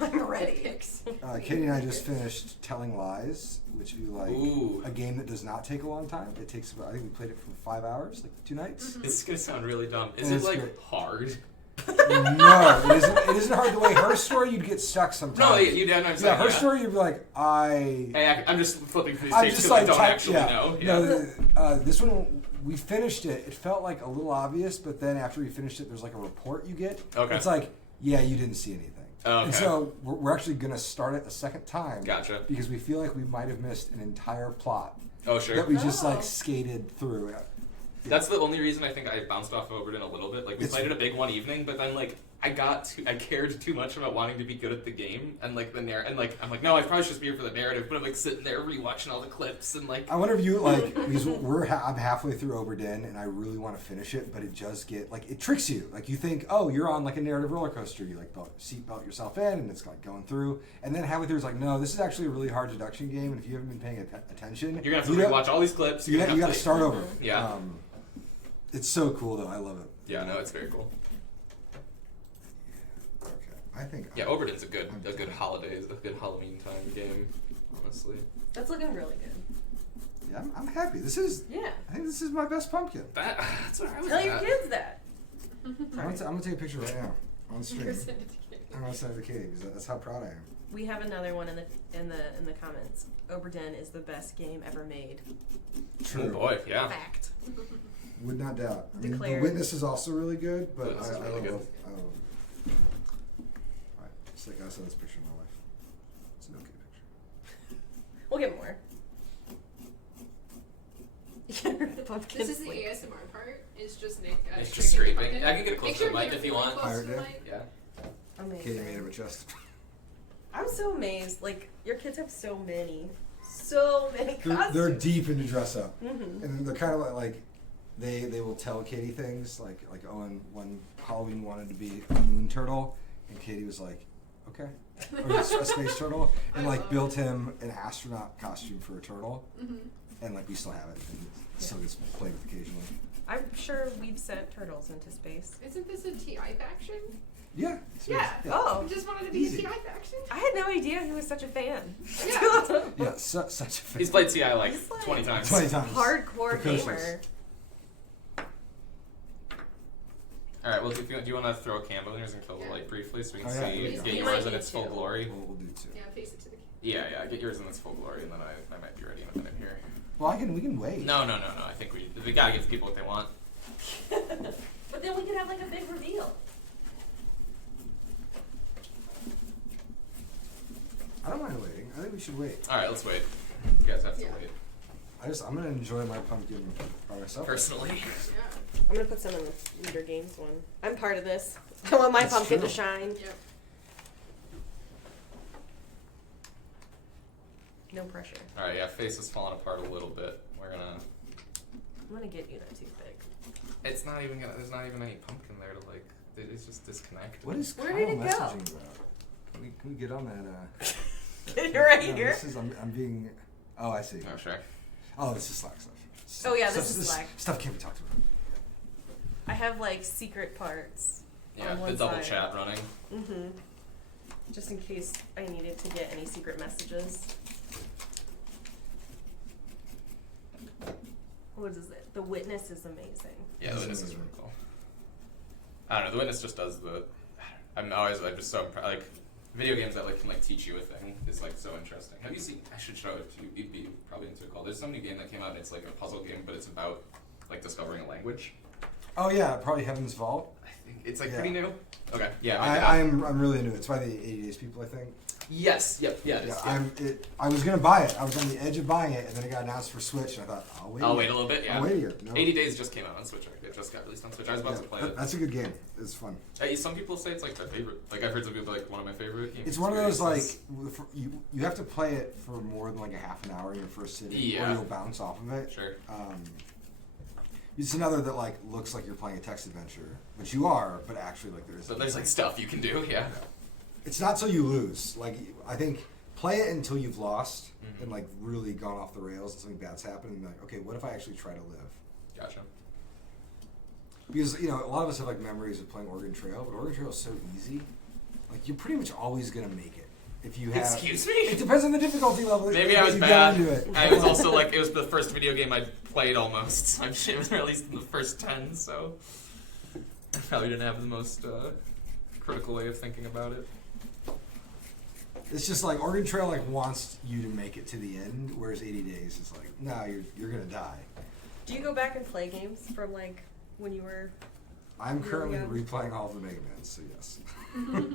I'm ready. Picks. Katie and I just finished Telling Lies, which you like Ooh. a game that does not take a long time. It takes about, I think we played it for 5 hours, like 2 nights. Mm-hmm. This is gonna sound really dumb. Is It it is like great. hard? No, it isn't. It isn't hard. The way her story, you'd get stuck sometimes. No, you don't know. Yeah, her story, you'd be like, Hey, I'm just flipping through these I'm tapes just because like I don't type- actually yeah. know. No, this one we finished it. It felt like a little obvious, but then after we finished it, there's like a report you get. Okay. It's like, yeah, you didn't see anything. Oh, And okay. so we're actually gonna start it a second time. Gotcha. Because we feel like we might have missed an entire plot Oh, sure. that we just Oh. like skated through. That's the only reason I think I bounced off over it in a little bit. Like we It's- played it a big one evening, but then like I cared too much about wanting to be good at the game and like and like I'm like no, I probably should just be here for the narrative, but I'm like sitting there rewatching all the clips and like I wonder if you like because I'm halfway through Oberdin and I really want to finish it, but it just it tricks you. Like you think, oh, you're on like a narrative roller coaster. You like seatbelt yourself in, and it's like going through, and then halfway through it's like, no, this is actually a really hard deduction game, and if you haven't been paying attention, you're gonna have to rewatch all these clips. You got to start over. Yeah. It's so cool though. I love it. Yeah, no, it's very cool. Okay, I think. Yeah, Oberdin's a good Halloween time game, honestly. That's looking really good. Yeah, I'm happy. This is. Yeah. I think this is my best pumpkin. That's what I was Tell your at. kids that. I'm gonna take a picture right now on stream. You're sending it to Katie. I'm gonna send it to Katie because that's how proud I am. We have another one in the comments. Oberdin is the best game ever made. Oh boy, yeah. Fact. Would not doubt. I mean, The Declared. Witness is also really good, but Witness is I really love good. it. Alright, just like I saw this picture of my wife. It's an okay picture. We'll get more. The pumpkin This is the sleep. ASMR part. It's just Nick. It's just scraping the scraping. pumpkin. I can get it close Make to sure the mic you're if you really want. close to the Pirate mic. Yeah. Amazing. Katie made him adjust. I'm so amazed. Like your kids have so many costumes. They're deep into dress up, Mhm. and they're kind of like they will tell Katie things like Owen one Halloween wanted to be a moon turtle, and Katie was like, okay, or a space turtle, and I like love built him an astronaut costume for a turtle, Mhm. and like we still have it, and it still gets played with occasionally. I'm sure we've sent turtles into space. Isn't this a TI faction? Yeah. Yeah. Oh. We just wanted to be Easy. a TI faction. I had no idea he was such a fan. Yeah. Yeah, such a fan. He's played CI like He's like- 20 times. 20 times. Hardcore Precocious. gamer. All right. Well, do you want to throw a candle in yours and kill the Yeah. light briefly so we can Oh, yeah, see there you go. get You yours might in need its full to. glory? We'll do too. Yeah, face it to the. Yeah, get yours in its full glory, and then I might be ready in a minute here. Well, we can wait. No. I think we gotta give people what they want. But then we could have like a big reveal. I don't mind waiting. I think we should wait. All right, let's wait. You guys have to Yeah. wait. I'm gonna enjoy my pumpkin by myself. Personally. Yeah. I'm gonna put some in the Leader Games one. I'm part of this. I want my That's pumpkin true. to shine. Yep. No pressure. All right, yeah, face is falling apart a little bit. I'm gonna get you that toothpick. It's not even there's not even any pumpkin there to like. It's just disconnected. What is Where Kyle did it go? messaging about? Can we get on that? You're right no, here. This is I'm being. Oh, I see. Oh, sure. Oh, this is Slack stuff. Oh, yeah, Stuff- this is Slack. Stuff can't be talked about. I have like secret parts. Yeah, on the one double side. chat running. Mm-hmm. Just in case I needed to get any secret messages. What is it? The Witness is amazing. Yeah, the That's witness is amazing. really cool. I don't know. The witness just does the. I'm just so like video games that like can like teach you a thing is like so interesting. Have you seen? I should show it to you. You'd be probably into it. Called. There's some new game that came out. And it's like a puzzle game, but it's about like discovering a language. Oh yeah, probably Heaven's Vault. I think it's like Yeah. pretty new. Okay. Yeah. I'm really into it. It's by the 80 Days people, I think. Yes. Yep. Yeah. It is, yeah. I was gonna buy it. I was on the edge of buying it, and then it got announced for Switch, and I thought, I'll wait a little bit. Yeah. I'll wait a year. No. 80 Days just came out on Switch. It just got released on Switch. I was about Yeah, to play that- it. That's a good game. It's fun. Some people say it's like their favorite. Like I've heard some people like one of my favorite games. It's one of those like experiences. you have to play it for more than like a half an hour in your first sitting, Yeah. or you'll bounce off of it. Sure. It's another that like looks like you're playing a text adventure, which you are, but actually like So there's like stuff you can do. Yeah. It's not so you lose. Like I think play it until you've lost Mhm. and like really gone off the rails and something bad's happened, and be like, okay, what if I actually try to live? Gotcha. Because a lot of us have like memories of playing Oregon Trail, but Oregon Trail is so easy. Like you're pretty much always gonna make it if you have. Excuse me? It depends on the difficulty level. Maybe that I was you bad. Go into it. I was also like, it was the first video game I played almost. I'm sure it was released in the first 10, so I probably didn't have the most critical way of thinking about it. It's just like Oregon Trail like wants you to make it to the end, whereas 80 Days is like, no, you're gonna die. Do you go back and play games from like when you were? I'm currently Yeah. replaying all of the Mega Man, so yes.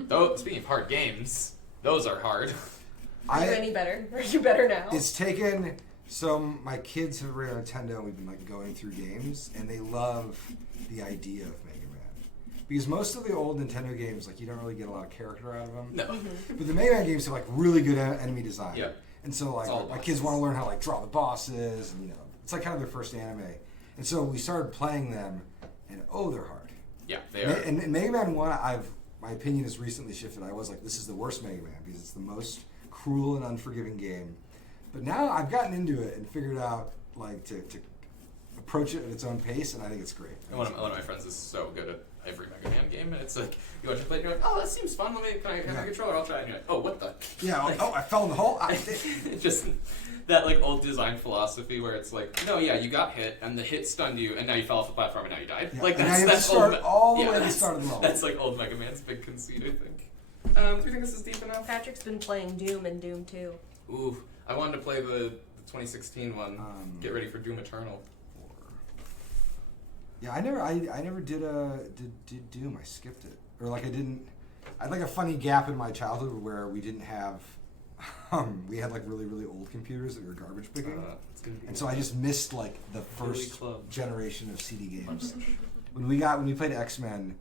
Though, speaking of hard games, those are hard. Are you any better? Are you better now? It's taken. So my kids have ran Nintendo, and we've been like going through games, and they love the idea of Mega Man. because most of the old Nintendo games, like, you don't really get a lot of character out of them. No. But the Mega Man games have like really good enemy design. Yeah. And so It's all like my bosses. kids want to learn how to like draw the bosses, and it's like kind of their first anime. And so we started playing them, and they're hard. Yeah, they are. And Mega Man 1, my opinion has recently shifted. I was like, this is the worst Mega Man because it's the most cruel and unforgiving game. But now I've gotten into it and figured out like to approach it at its own pace, and I think it's great. And one of my friends is so good at every Mega Man game, and it's like you watch him play, and you're like, oh, that seems fun. Can I have a controller? I'll try it. And you're like, oh, what the? Yeah. Like, I fell in the hole. just that like old design philosophy where it's like, no, yeah, you got hit, and the hit stunned you, and now you fell off the platform, and now you died. Yeah, Like and now that's you have to that's start old, all the way to the that's- start of the level. That's like old Mega Man's big conceit, I think. Do you think this is deep enough? Patrick's been playing Doom and Doom 2. Ooh, I wanted to play the 2016 one. Get ready for Doom Eternal. Yeah, I never did Doom. I skipped it, or like I had like a funny gap in my childhood where we didn't have, we had like really really old computers that were garbage picking, It's gonna be and so I just missed like the Billy first Club. generation of CD games. when we played X-Men,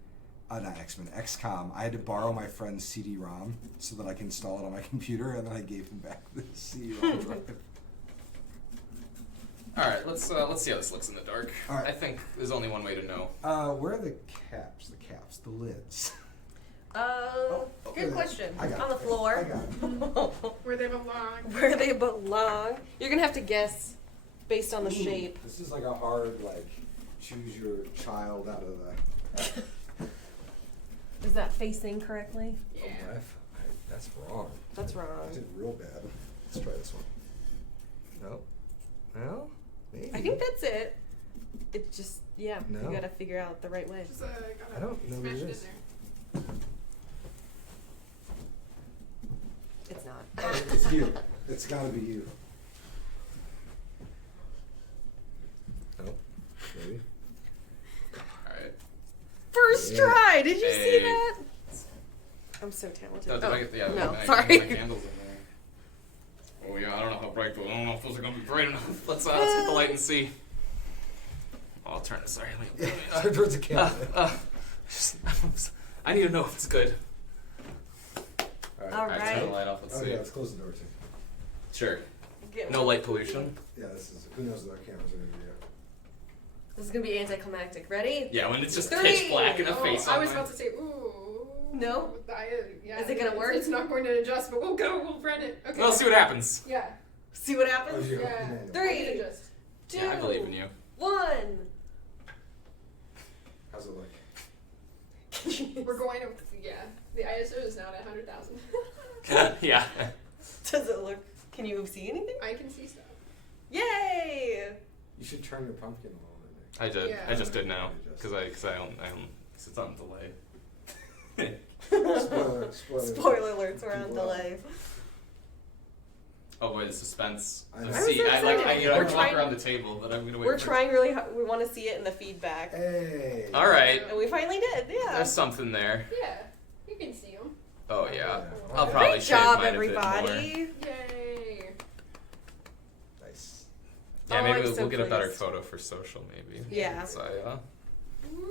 not X-Men, XCOM, I had to borrow my friend's CD-ROM so that I could install it on my computer, and then I gave him back the CD-ROM drive. All right, let's see how this looks in the dark. All right. I think there's only one way to know. Where are the caps? The lids. Good okay. question. I got On the it. floor. I got it. Where they belong. Where they belong. You're gonna have to guess based on the Ooh, shape. This is like a hard, like, choose your child out of the. Is that facing correctly? Yeah. Oh, that's wrong. That's I wrong. did real bad. Let's try this one. No. Well, maybe. I think that's it. It just, yeah, No. you gotta figure out the right way. Just, I gotta don't know what smash it it in is. there. It's not. It's you. It's gotta be you. No. Maybe. All right. First Yeah. try! Did you see Hey. that? I'm so talented. Oh, did I get the, no, I sorry. got my candles in there. Oh yeah, I don't know how bright those. I don't know if those are gonna be bright enough. Let's get the light and see. Oh, I'll turn it. Sorry. Turn towards the camera. I need to know if it's good. All All right, turn the right. light off. Let's Oh see. yeah, let's close the door too. Sure. Get No one. light pollution. Yeah, this is. Who knows what our cameras are gonna do? This is gonna be anticlimactic. Ready? Yeah, when it's just 3. pitch black and a Oh, face I on was mine. about to say, ooh. No? Yeah, Is it gonna work? It's not going to adjust, but we'll go. We'll run it. Okay. We'll see what happens. Yeah. See what Oh, happens? you Yeah. manual. 3, Adjust. 2, Yeah, I believe in you. 1. How's it look? We're going to, yeah. The ISO is now at 100,000. Yeah. Does it look? Can you see anything? I can see stuff. Yay! You should turn your pumpkin a little bit. I did. Yeah. I just did now Adjust. because I don't. Cause it's on delay. Spoiler. Spoiler alerts, we're on People delay. Oh boy, the suspense. I To know. see, I'm so I excited. can We're walk trying- around the table, but I'm gonna wait. We're for trying really hard. We want to see it in the feedback. Hey. All right. And we finally did, yeah. There's something there. Yeah. You can see them. Oh yeah. Yeah. I'll probably Great shave job, mine a bit more. everybody. Yay. Nice. Yeah, Oh, maybe I'm we'll, so get a better pleased. photo for social, maybe. Yeah. So,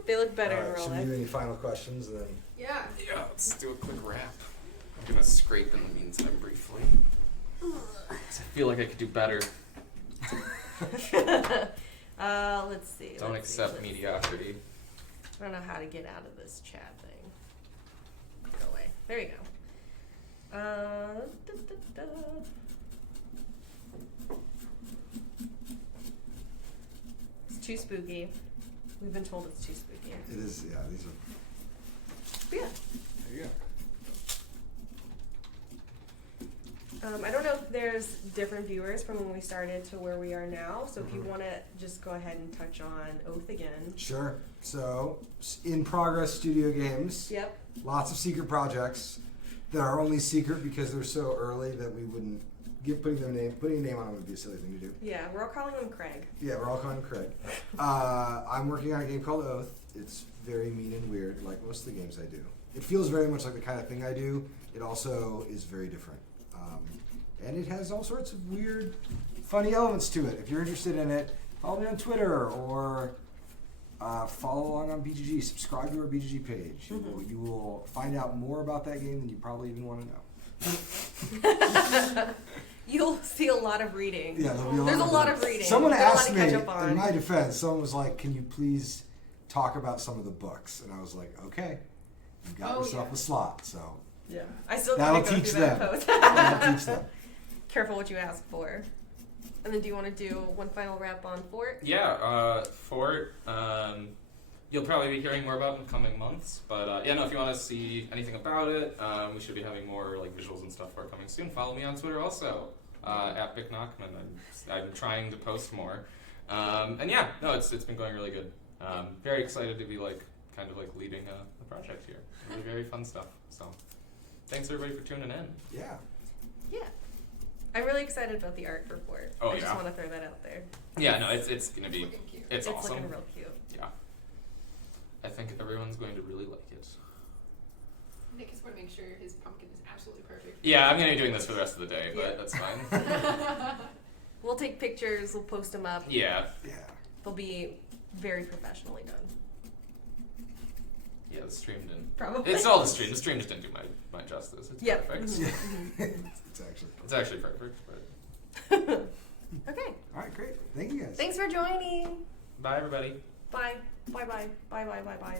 They look better All in right, real should we life. do any final questions and then? Yeah. yeah. Let's do a quick wrap. I'm gonna scrape in the meantime briefly. 'Cause I feel like I could do better. Let's see. Don't let's see, accept let's see. mediocrity. I don't know how to get out of this chat thing. Go away. There you go. Da, da, da. It's too spooky. We've been told it's too spooky. It is. Yeah. These are. But yeah. There you go. I don't know if there's different viewers from when we started to where we are now. So if you Mhm. want to just go ahead and touch on Oath again. Sure. So, in progress studio games. Yep. Lots of secret projects that are only secret because they're so early that we wouldn't putting a name on them would be a silly thing to do. Yeah, we're all calling him Craig. Yeah, we're all calling him Craig. I'm working on a game called Oath. It's very mean and weird, like most of the games I do. It feels very much like the kind of thing I do. It also is very different. And it has all sorts of weird, funny elements to it. If you're interested in it, follow me on Twitter or follow along on BGG. Subscribe to our BGG page. You will find out more about that game than you probably even want to know. You'll see a lot of reading. Yeah, there'll be There's a lot reading. of reading. Someone There's a lot asked to me, catch up on. in my defense, someone was like, "Can you please talk about some of the books?" And I was like, "Okay, you got Oh, yourself yeah. a slot." So Yeah. I still that'll gotta go teach through that them. post. That'll teach them. Careful what you ask for. And then do you want to do one final wrap on Fort? Yeah, Fort. You'll probably be hearing more about in coming months, but yeah, no. If you want to see anything about it, we should be having more like visuals and stuff for it coming soon. Follow me on Twitter also at Bick Knockman. I'm trying to post more, and yeah, no, it's been going really good. Very excited to be kind of leading the project here. Really very fun stuff. So, thanks everybody for tuning in. Yeah. Yeah. I'm really excited about the art for Fort. Oh, I just yeah. want to throw that out there. Yeah, no, it's gonna be Looking cute. it's awesome. looking real cute. Yeah, I think everyone's going to really like it. Nick just want to make sure his pumpkin is absolutely perfect. Yeah, I'm gonna be doing this for the rest of the day, but Yeah. that's fine. We'll take pictures. We'll post them up. Yeah, Yeah. They'll be very professionally done. yeah, the stream didn't. Probably. It's all the stream. The stream just didn't do my justice. It's Yep. perfect. Mhm. It's actually. It's actually perfect. But Okay. All right, great. Thank you guys. Thanks for joining. bye, everybody. Bye. Bye. Bye. Bye. Bye. Bye. Bye.